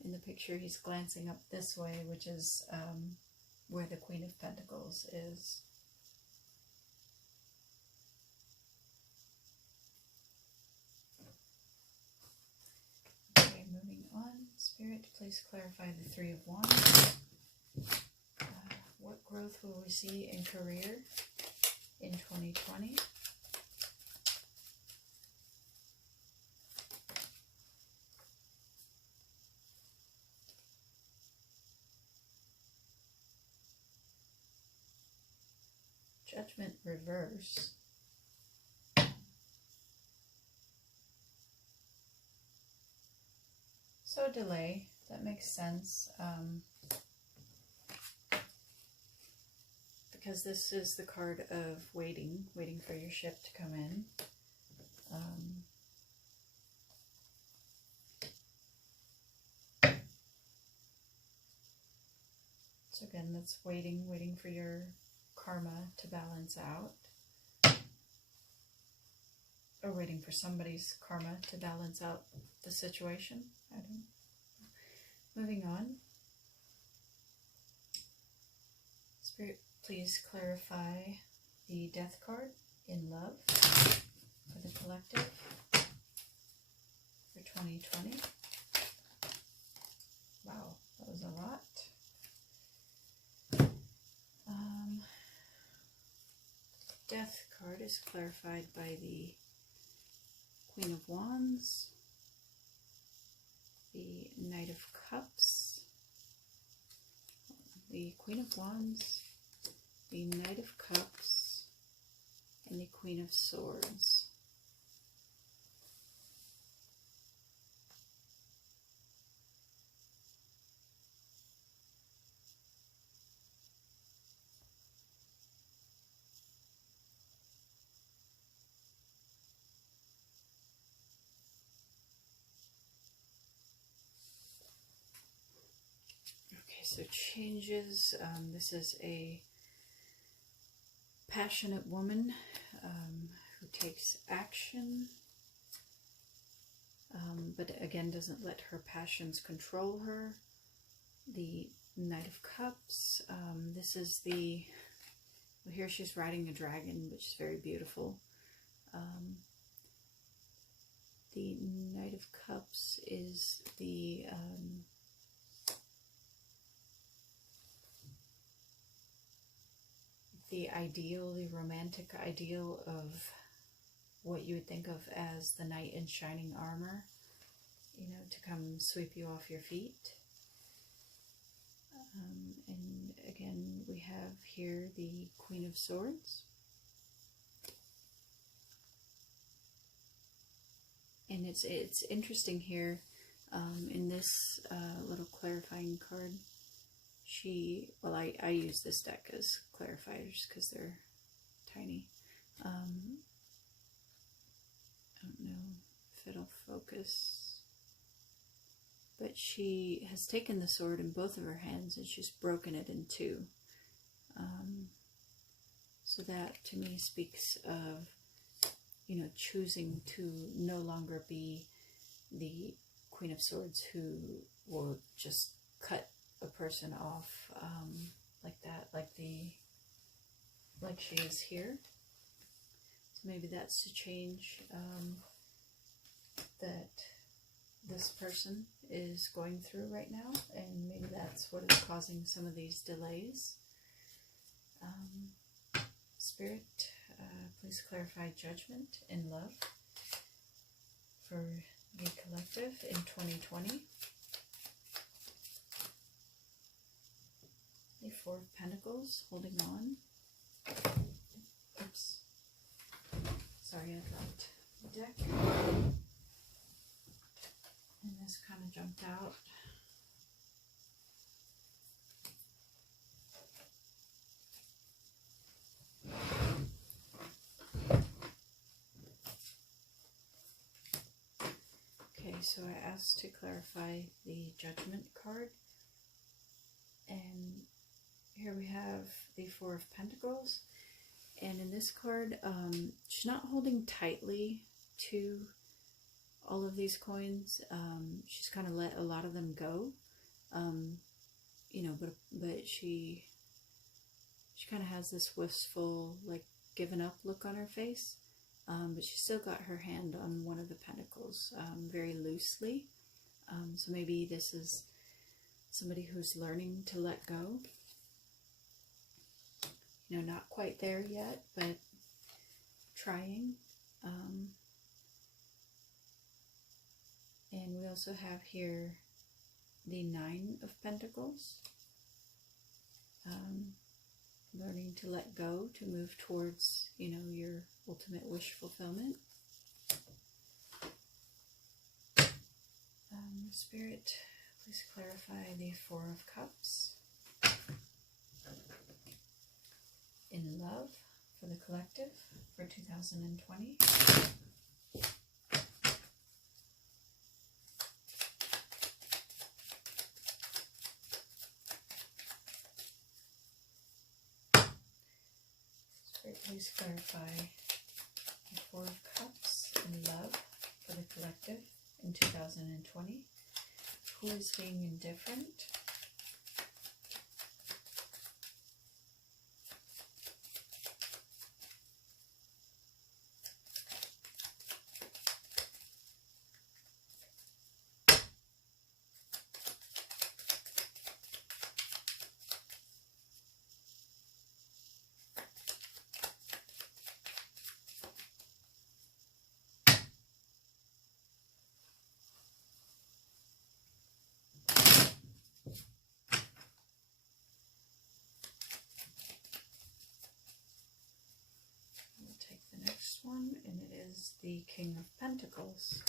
in the picture. He's glancing up this way, which is where the Queen of Pentacles is. Okay, moving on. Spirit, please clarify the Three of Wands. What growth will we see in career in 2020? Judgment reverse. So delay, that makes sense. Because this is the card of waiting for your ship to come in. So again, that's waiting for your karma to balance out. Or waiting for somebody's karma to balance out the situation. I don't know. Moving on. Spirit, please clarify the Death card in love for the collective for 2020. Wow, that was a lot. Death card is clarified by the Queen of Wands, the Knight of Cups, the Queen of Wands, the Knight of Cups, and the Queen of Swords. so changes. This is a passionate woman who takes action, but again doesn't let her passions control her. The Knight of Cups. This is the, well, here she's riding a dragon, which is very beautiful. The Knight of Cups is the ideal, the romantic ideal of what you would think of as the knight in shining armor, you know, to come sweep you off your feet. And again, we have here the Queen of Swords. And it's interesting here, in this little clarifying card, well, I use this deck as clarifiers because they're tiny. I don't know if it'll focus, but she has taken the sword in both of her hands and she's broken it in two. So that to me speaks of, you know, choosing to no longer be the Queen of Swords who will just cut a person off like that, like she is here. So maybe that's to change that this person is going through right now, and maybe that's what is causing some of these delays. Spirit, please clarify judgment and love for the collective in 2020. The Four of Pentacles, holding on. Oops. Sorry, I dropped the deck. And this kind of jumped out. Okay, so I asked to clarify the Judgment card. And here we have the Four of Pentacles. And in this card, she's not holding tightly to all of these coins. She's kind of let a lot of them go. You know, but she kind of has this wistful, like, given up look on her face. But she's still got her hand on one of the pentacles, very loosely. So maybe this is somebody who's learning to let go. You know, not quite there yet, but trying. And we also have here the Nine of Pentacles. Learning to let go, to move towards, you know, your ultimate wish fulfillment. Spirit, please clarify the Four of Cups. In love for the collective for 2020. Spirit, please clarify the Four of Cups in love for the collective in 2020. Who is being indifferent? One, and it is the King of Pentacles.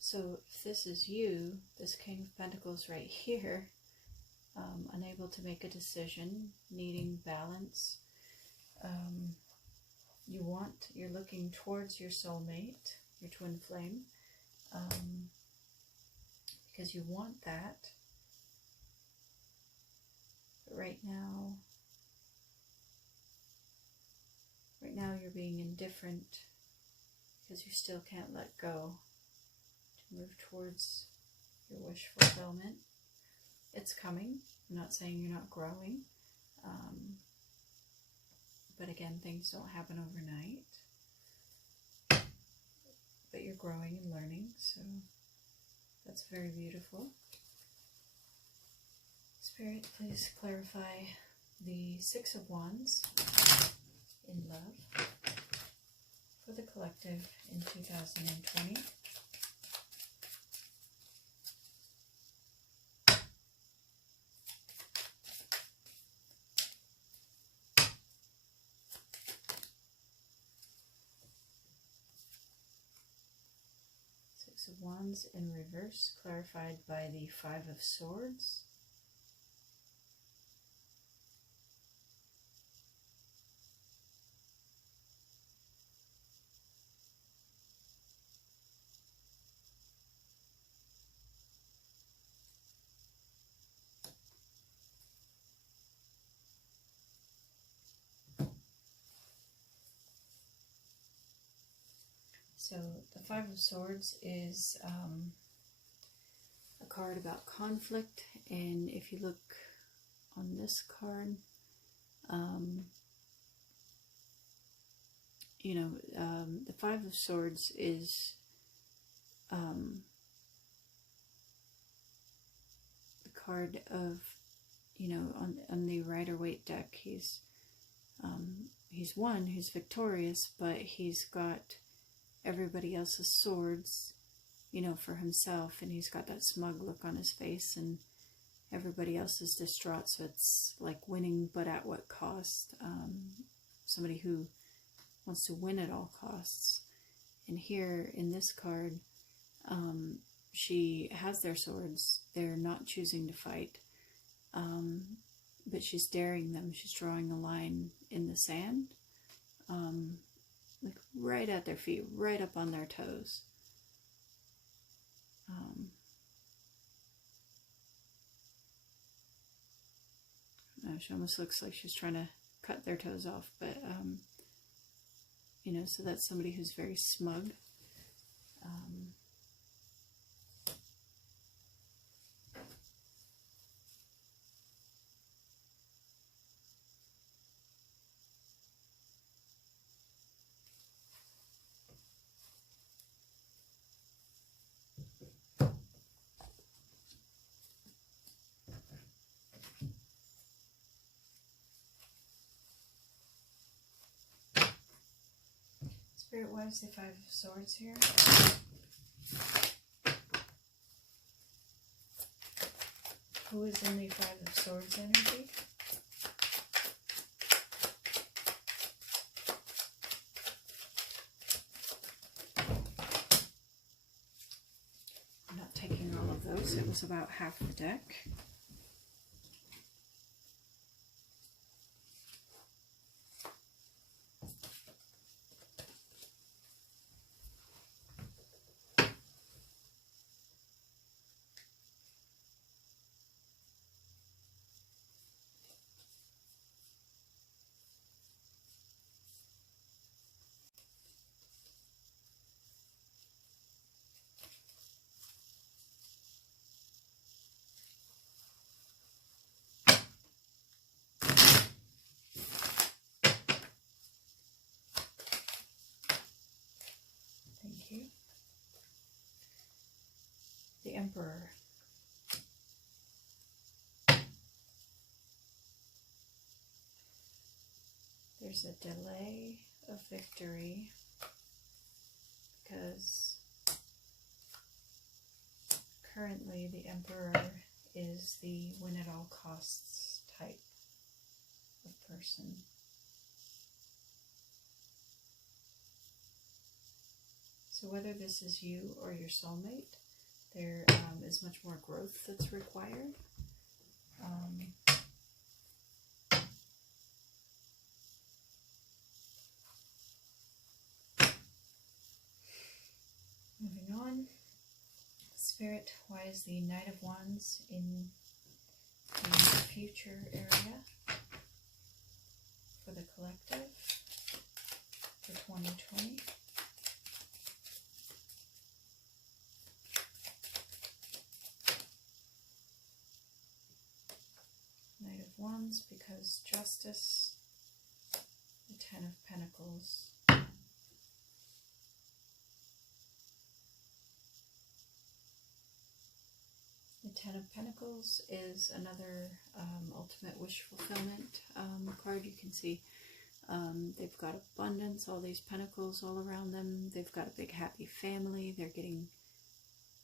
So if this is you, this King of Pentacles right here, unable to make a decision, needing balance, you're looking towards your soulmate, your twin flame, because you want that. But right now you're being indifferent because you still can't let go to move towards your wish fulfillment. It's coming. I'm not saying you're not growing. But again, things don't happen overnight. But you're growing and learning, so that's very beautiful. Spirit, please clarify the Six of Wands in love for the collective in 2020. Six of Wands in reverse, clarified by the Five of Swords. So the Five of Swords is a card about conflict, and if you look on this card, the Five of Swords is the card of, on the Rider-Waite deck, he's won, he's victorious, but he's got everybody else's swords, for himself, and he's got that smug look on his face, and everybody else is distraught, so it's like winning, but at what cost? Somebody who wants to win at all costs. And here in this card, she has their swords, they're not choosing to fight, but she's daring them, she's drawing a line in the sand, like right at their feet, right up on their toes. She almost looks like she's trying to cut their toes off, but so that's somebody who's very smug. Spirit, what is the Five of Swords here? Who is in the Five of Swords energy? I'm not taking all of those. It was about half the deck. The Emperor. There's a delay of victory because currently the Emperor is the win at all costs type of person. So whether this is you or your soulmate, there is much more growth that's required. Spirit, why is the Knight of Wands in the future area for the collective for 2020? Knight of Wands, because justice, the Ten of Pentacles. The Ten of Pentacles is another ultimate wish fulfillment card. You can see they've got abundance, all these pentacles all around them. They've got a big happy family. They're getting,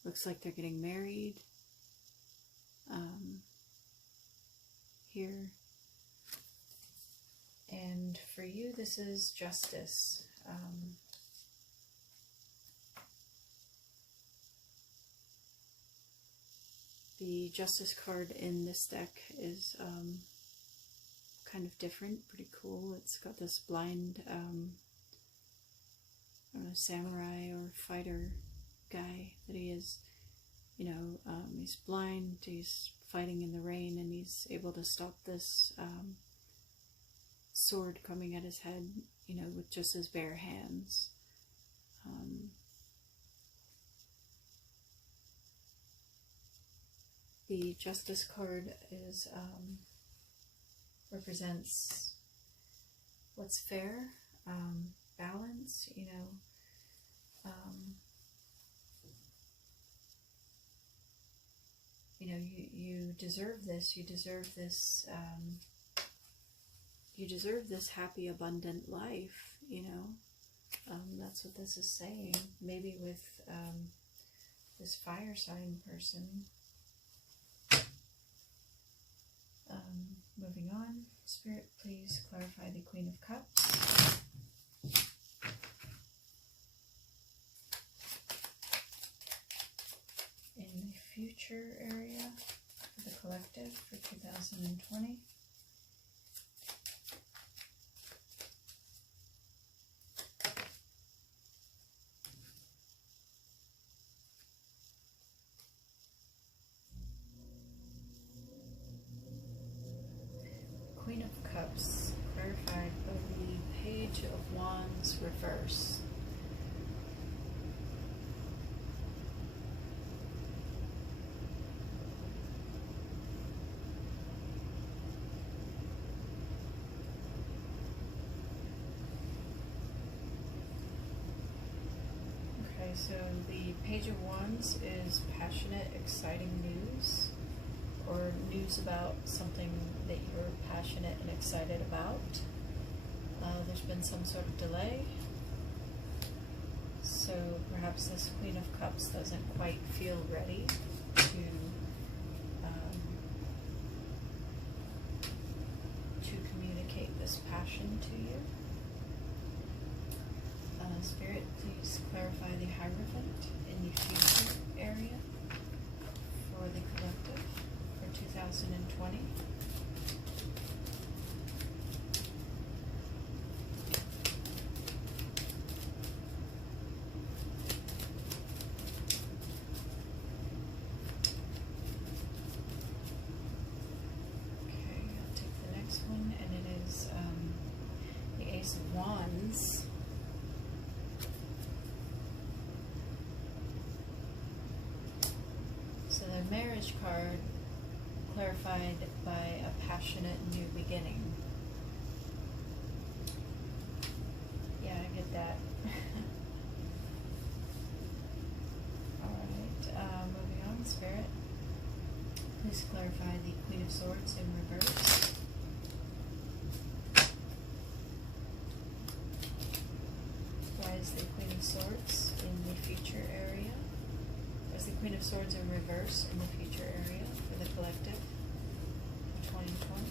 looks like they're getting married here. And for you, this is justice. The Justice card in this deck is kind of different, pretty cool. It's got this blind, I don't know, samurai or fighter guy that he is. You know, he's blind, he's fighting in the rain, and he's able to stop this sword coming at his head, you know, with just his bare hands. The Justice card is represents what's fair, balance, you know. You know, you deserve this. You deserve this. You deserve this happy, abundant life. You know, that's what this is saying. Maybe with this fire sign person. Moving on, Spirit, please clarify the Queen of Cups. In the future area for the collective for 2020. Queen of Cups, clarified by the Page of Wands reverse. Okay, so the Page of Wands is passionate, exciting news, or news about something that you're passionate and excited about. There's been some sort of delay, so perhaps this Queen of Cups doesn't quite feel ready to communicate this passion to you. Spirit, please clarify the Hierophant in the future area for the collective. 2020. Okay, I'll take the next one, and it is the Ace of Wands. So the marriage card clarified by a passionate new beginning. Yeah, I get that. Alright, moving on, Spirit. Please clarify the Queen of Swords in reverse. Why is the Queen of Swords in the future area? Is the Queen of Swords in reverse in the future area for the collective for 2020?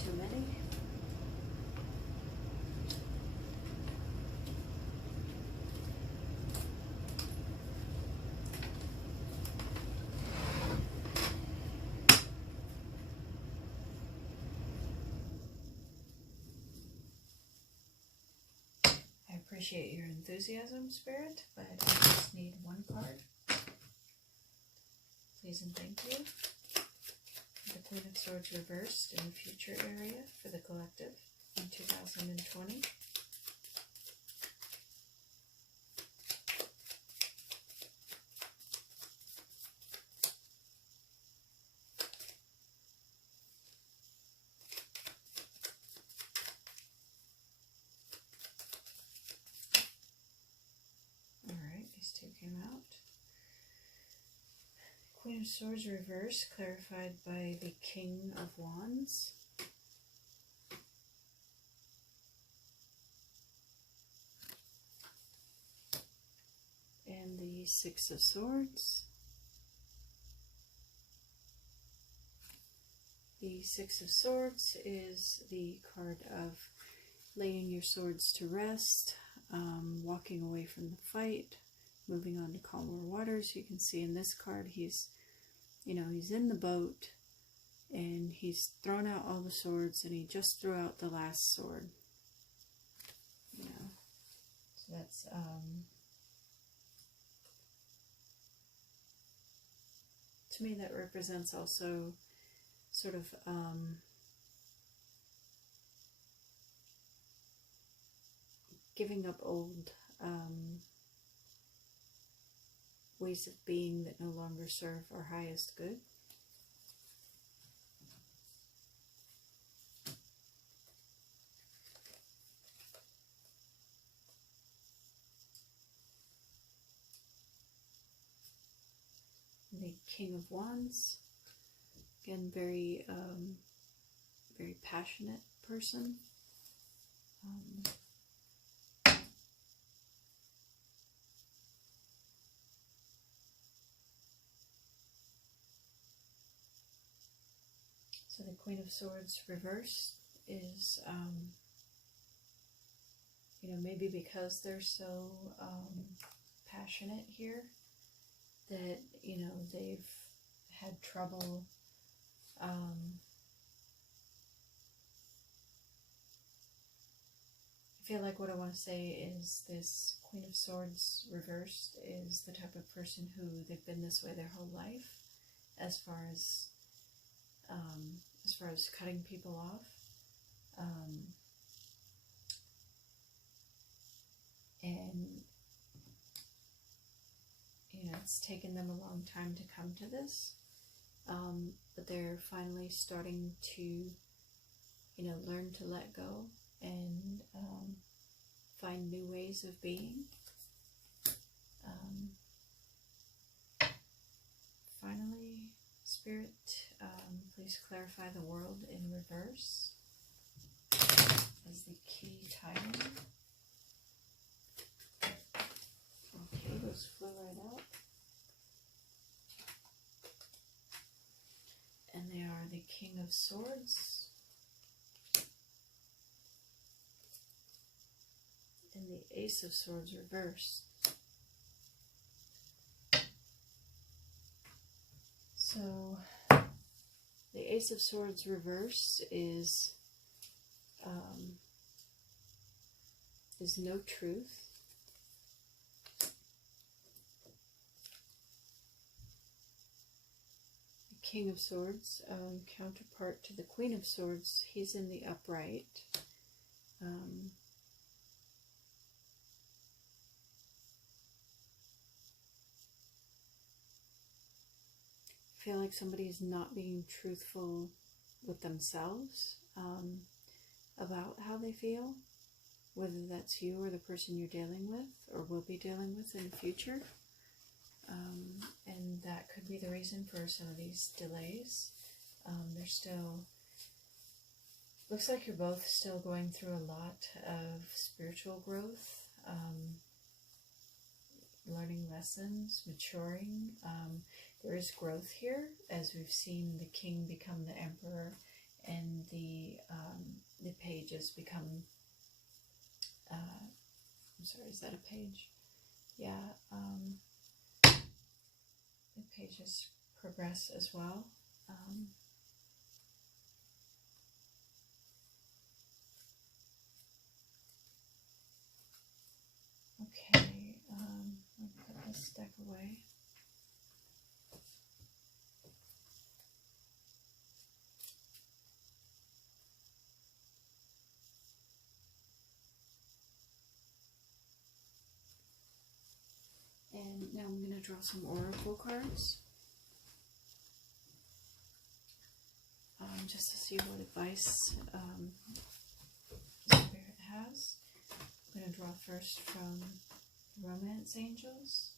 too many. I appreciate your enthusiasm, Spirit, but I just need one card. Please and thank you. The Queen of Swords reversed in the future area for the collective in 2020. Alright, these two came out. Queen of Swords reverse, clarified by the King of Wands. And the Six of Swords. The Six of Swords is the card of laying your swords to rest, walking away from the fight, moving on to calmer waters. You can see in this card he's in the boat and he's thrown out all the swords and he just threw out the last sword. So that's to me that represents also sort of giving up old ways of being that no longer serve our highest good. The King of Wands, again, very passionate person. So the Queen of Swords reversed is, maybe because they're so passionate here that, they've had trouble I feel like what I want to say is this Queen of Swords reversed is the type of person who they've been this way their whole life, as far as cutting people off, and it's taken them a long time to come to this, but they're finally starting to learn to let go and find new ways of being. Finally, Spirit, please clarify the world in reverse as the key timing. Okay, those flew right out. And they are the King of Swords and the Ace of Swords reversed. So the Ace of Swords reversed is no truth. The King of Swords, counterpart to the Queen of Swords, he's in the upright. I feel like somebody is not being truthful with themselves about how they feel, whether that's you or the person you're dealing with or will be dealing with in the future. And that could be the reason for some of these delays. There's still, looks like you're both still going through a lot of spiritual growth, learning lessons, maturing. There is growth here, as we've seen the king become the emperor and the pages become, I'm sorry, is that a page? Yeah, the pages progress as well. Okay, I'll put this deck away. And now I'm going to draw some oracle cards. Just to see what advice Spirit has. I'm going to draw first from Romance Angels.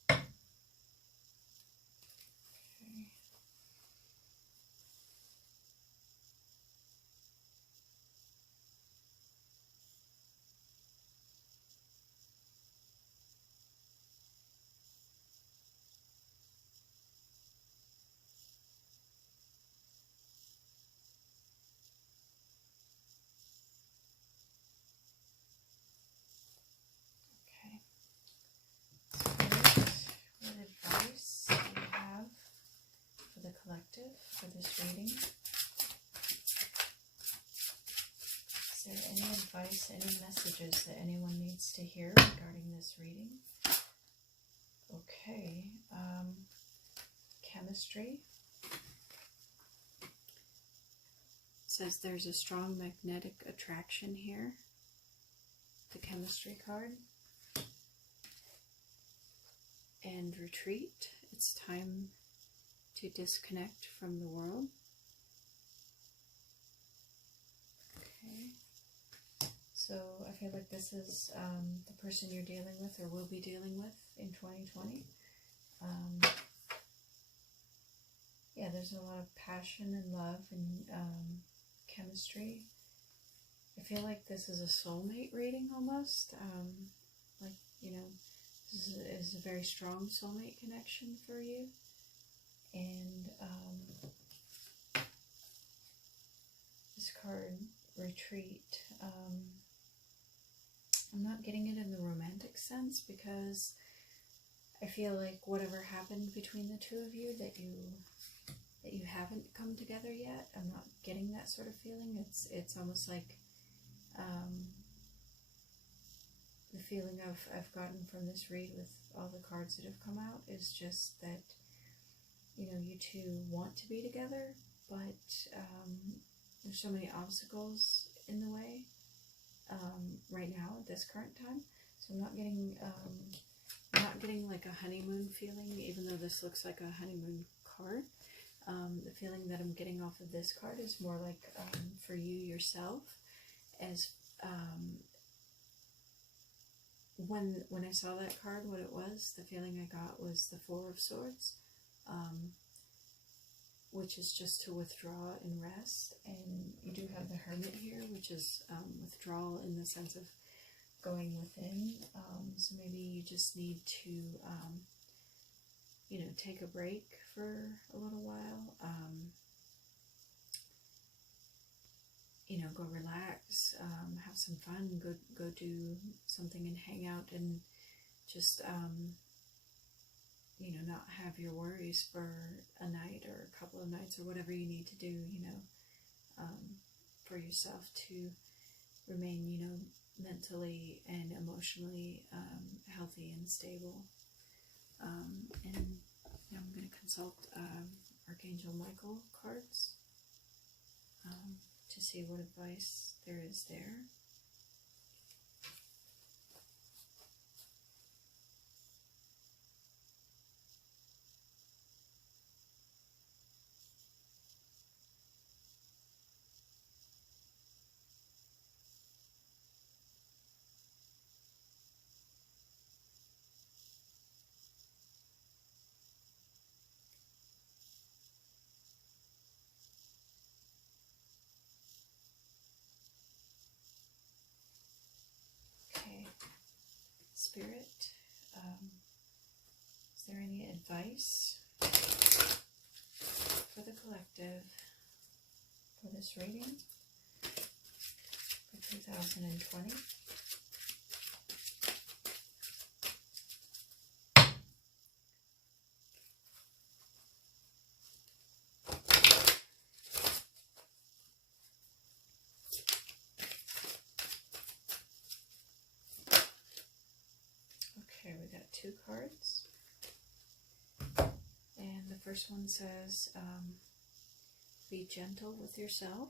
Okay. What advice do you have for the collective for this reading? Is there any advice, any messages that anyone needs to hear regarding this reading? Okay, chemistry. It says there's a strong magnetic attraction here. The chemistry card. And retreat. It's time to disconnect from the world. Okay. So I feel like this is the person you're dealing with or will be dealing with in 2020. Yeah, there's a lot of passion and love and chemistry. I feel like this is a soulmate reading almost. Like, you know, this is a very strong soulmate connection for you. And this card, retreat, I'm not getting it in the romantic sense because I feel like whatever happened between the two of you that you haven't come together yet, I'm not getting that sort of feeling. It's almost like the feeling I've gotten from this read with all the cards that have come out is just that, you know, you two want to be together, but there's so many obstacles in the way right now at this current time. So I'm not getting like a honeymoon feeling, even though this looks like a honeymoon card. The feeling that I'm getting off of this card is more like for you yourself, as when I saw that card, what it was, the feeling I got was the Four of Swords, which is just to withdraw and rest. And you do have the Hermit here, which is withdrawal in the sense of going within. So maybe you just need to, you know, take a break for a little while. You know, go relax, have some fun, go do something and hang out and just, you know, not have your worries for a night or a couple of nights or whatever you need to do, you know, for yourself to remain, you know, mentally and emotionally healthy and stable. And now I'm going to consult Archangel Michael cards to see what advice there is there. Okay, Spirit, is there any advice for the collective for this reading for 2020. Okay, we got 2 cards. And the first one says, be gentle with yourself.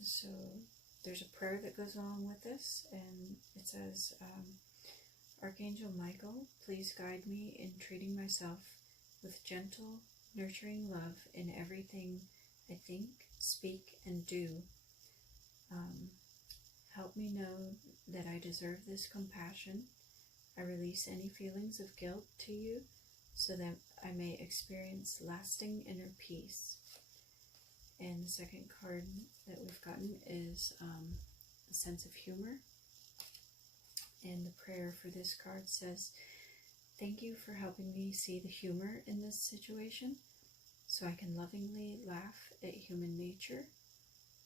So there's a prayer that goes along with this, and it says, Archangel Michael, please guide me in treating myself with gentle, nurturing love in everything I think, speak, and do. Help me know that I deserve this compassion. I release any feelings of guilt to you so that I may experience lasting inner peace. And the second card that we've gotten is a sense of humor. And the prayer for this card says, thank you for helping me see the humor in this situation so I can lovingly laugh at human nature.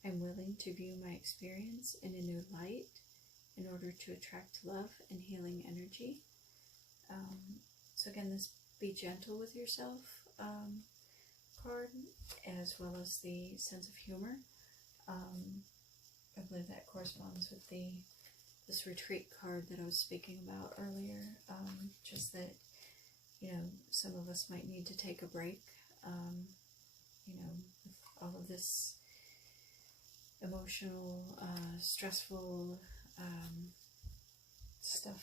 I'm willing to view my experience in a new light in order to attract love and healing energy. So again, this be gentle with yourself card, as well as the sense of humor. I believe that corresponds with this retreat card that I was speaking about earlier. Just that, you know, some of us might need to take a break, you know, with all of this emotional, stressful stuff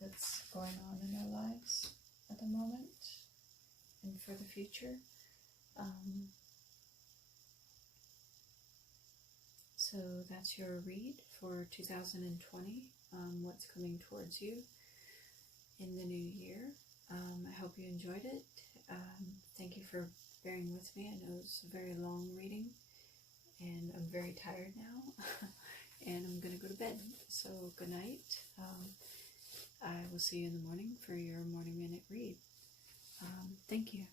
that's going on in our lives at the moment and for the future. So that's your read for 2020, what's coming towards you in the new year. I hope you enjoyed it. Thank you for bearing with me. I know it's a very long reading, and I'm very tired now, and I'm going to go to bed. So good night. I will see you in the morning for your morning minute read. Thank you.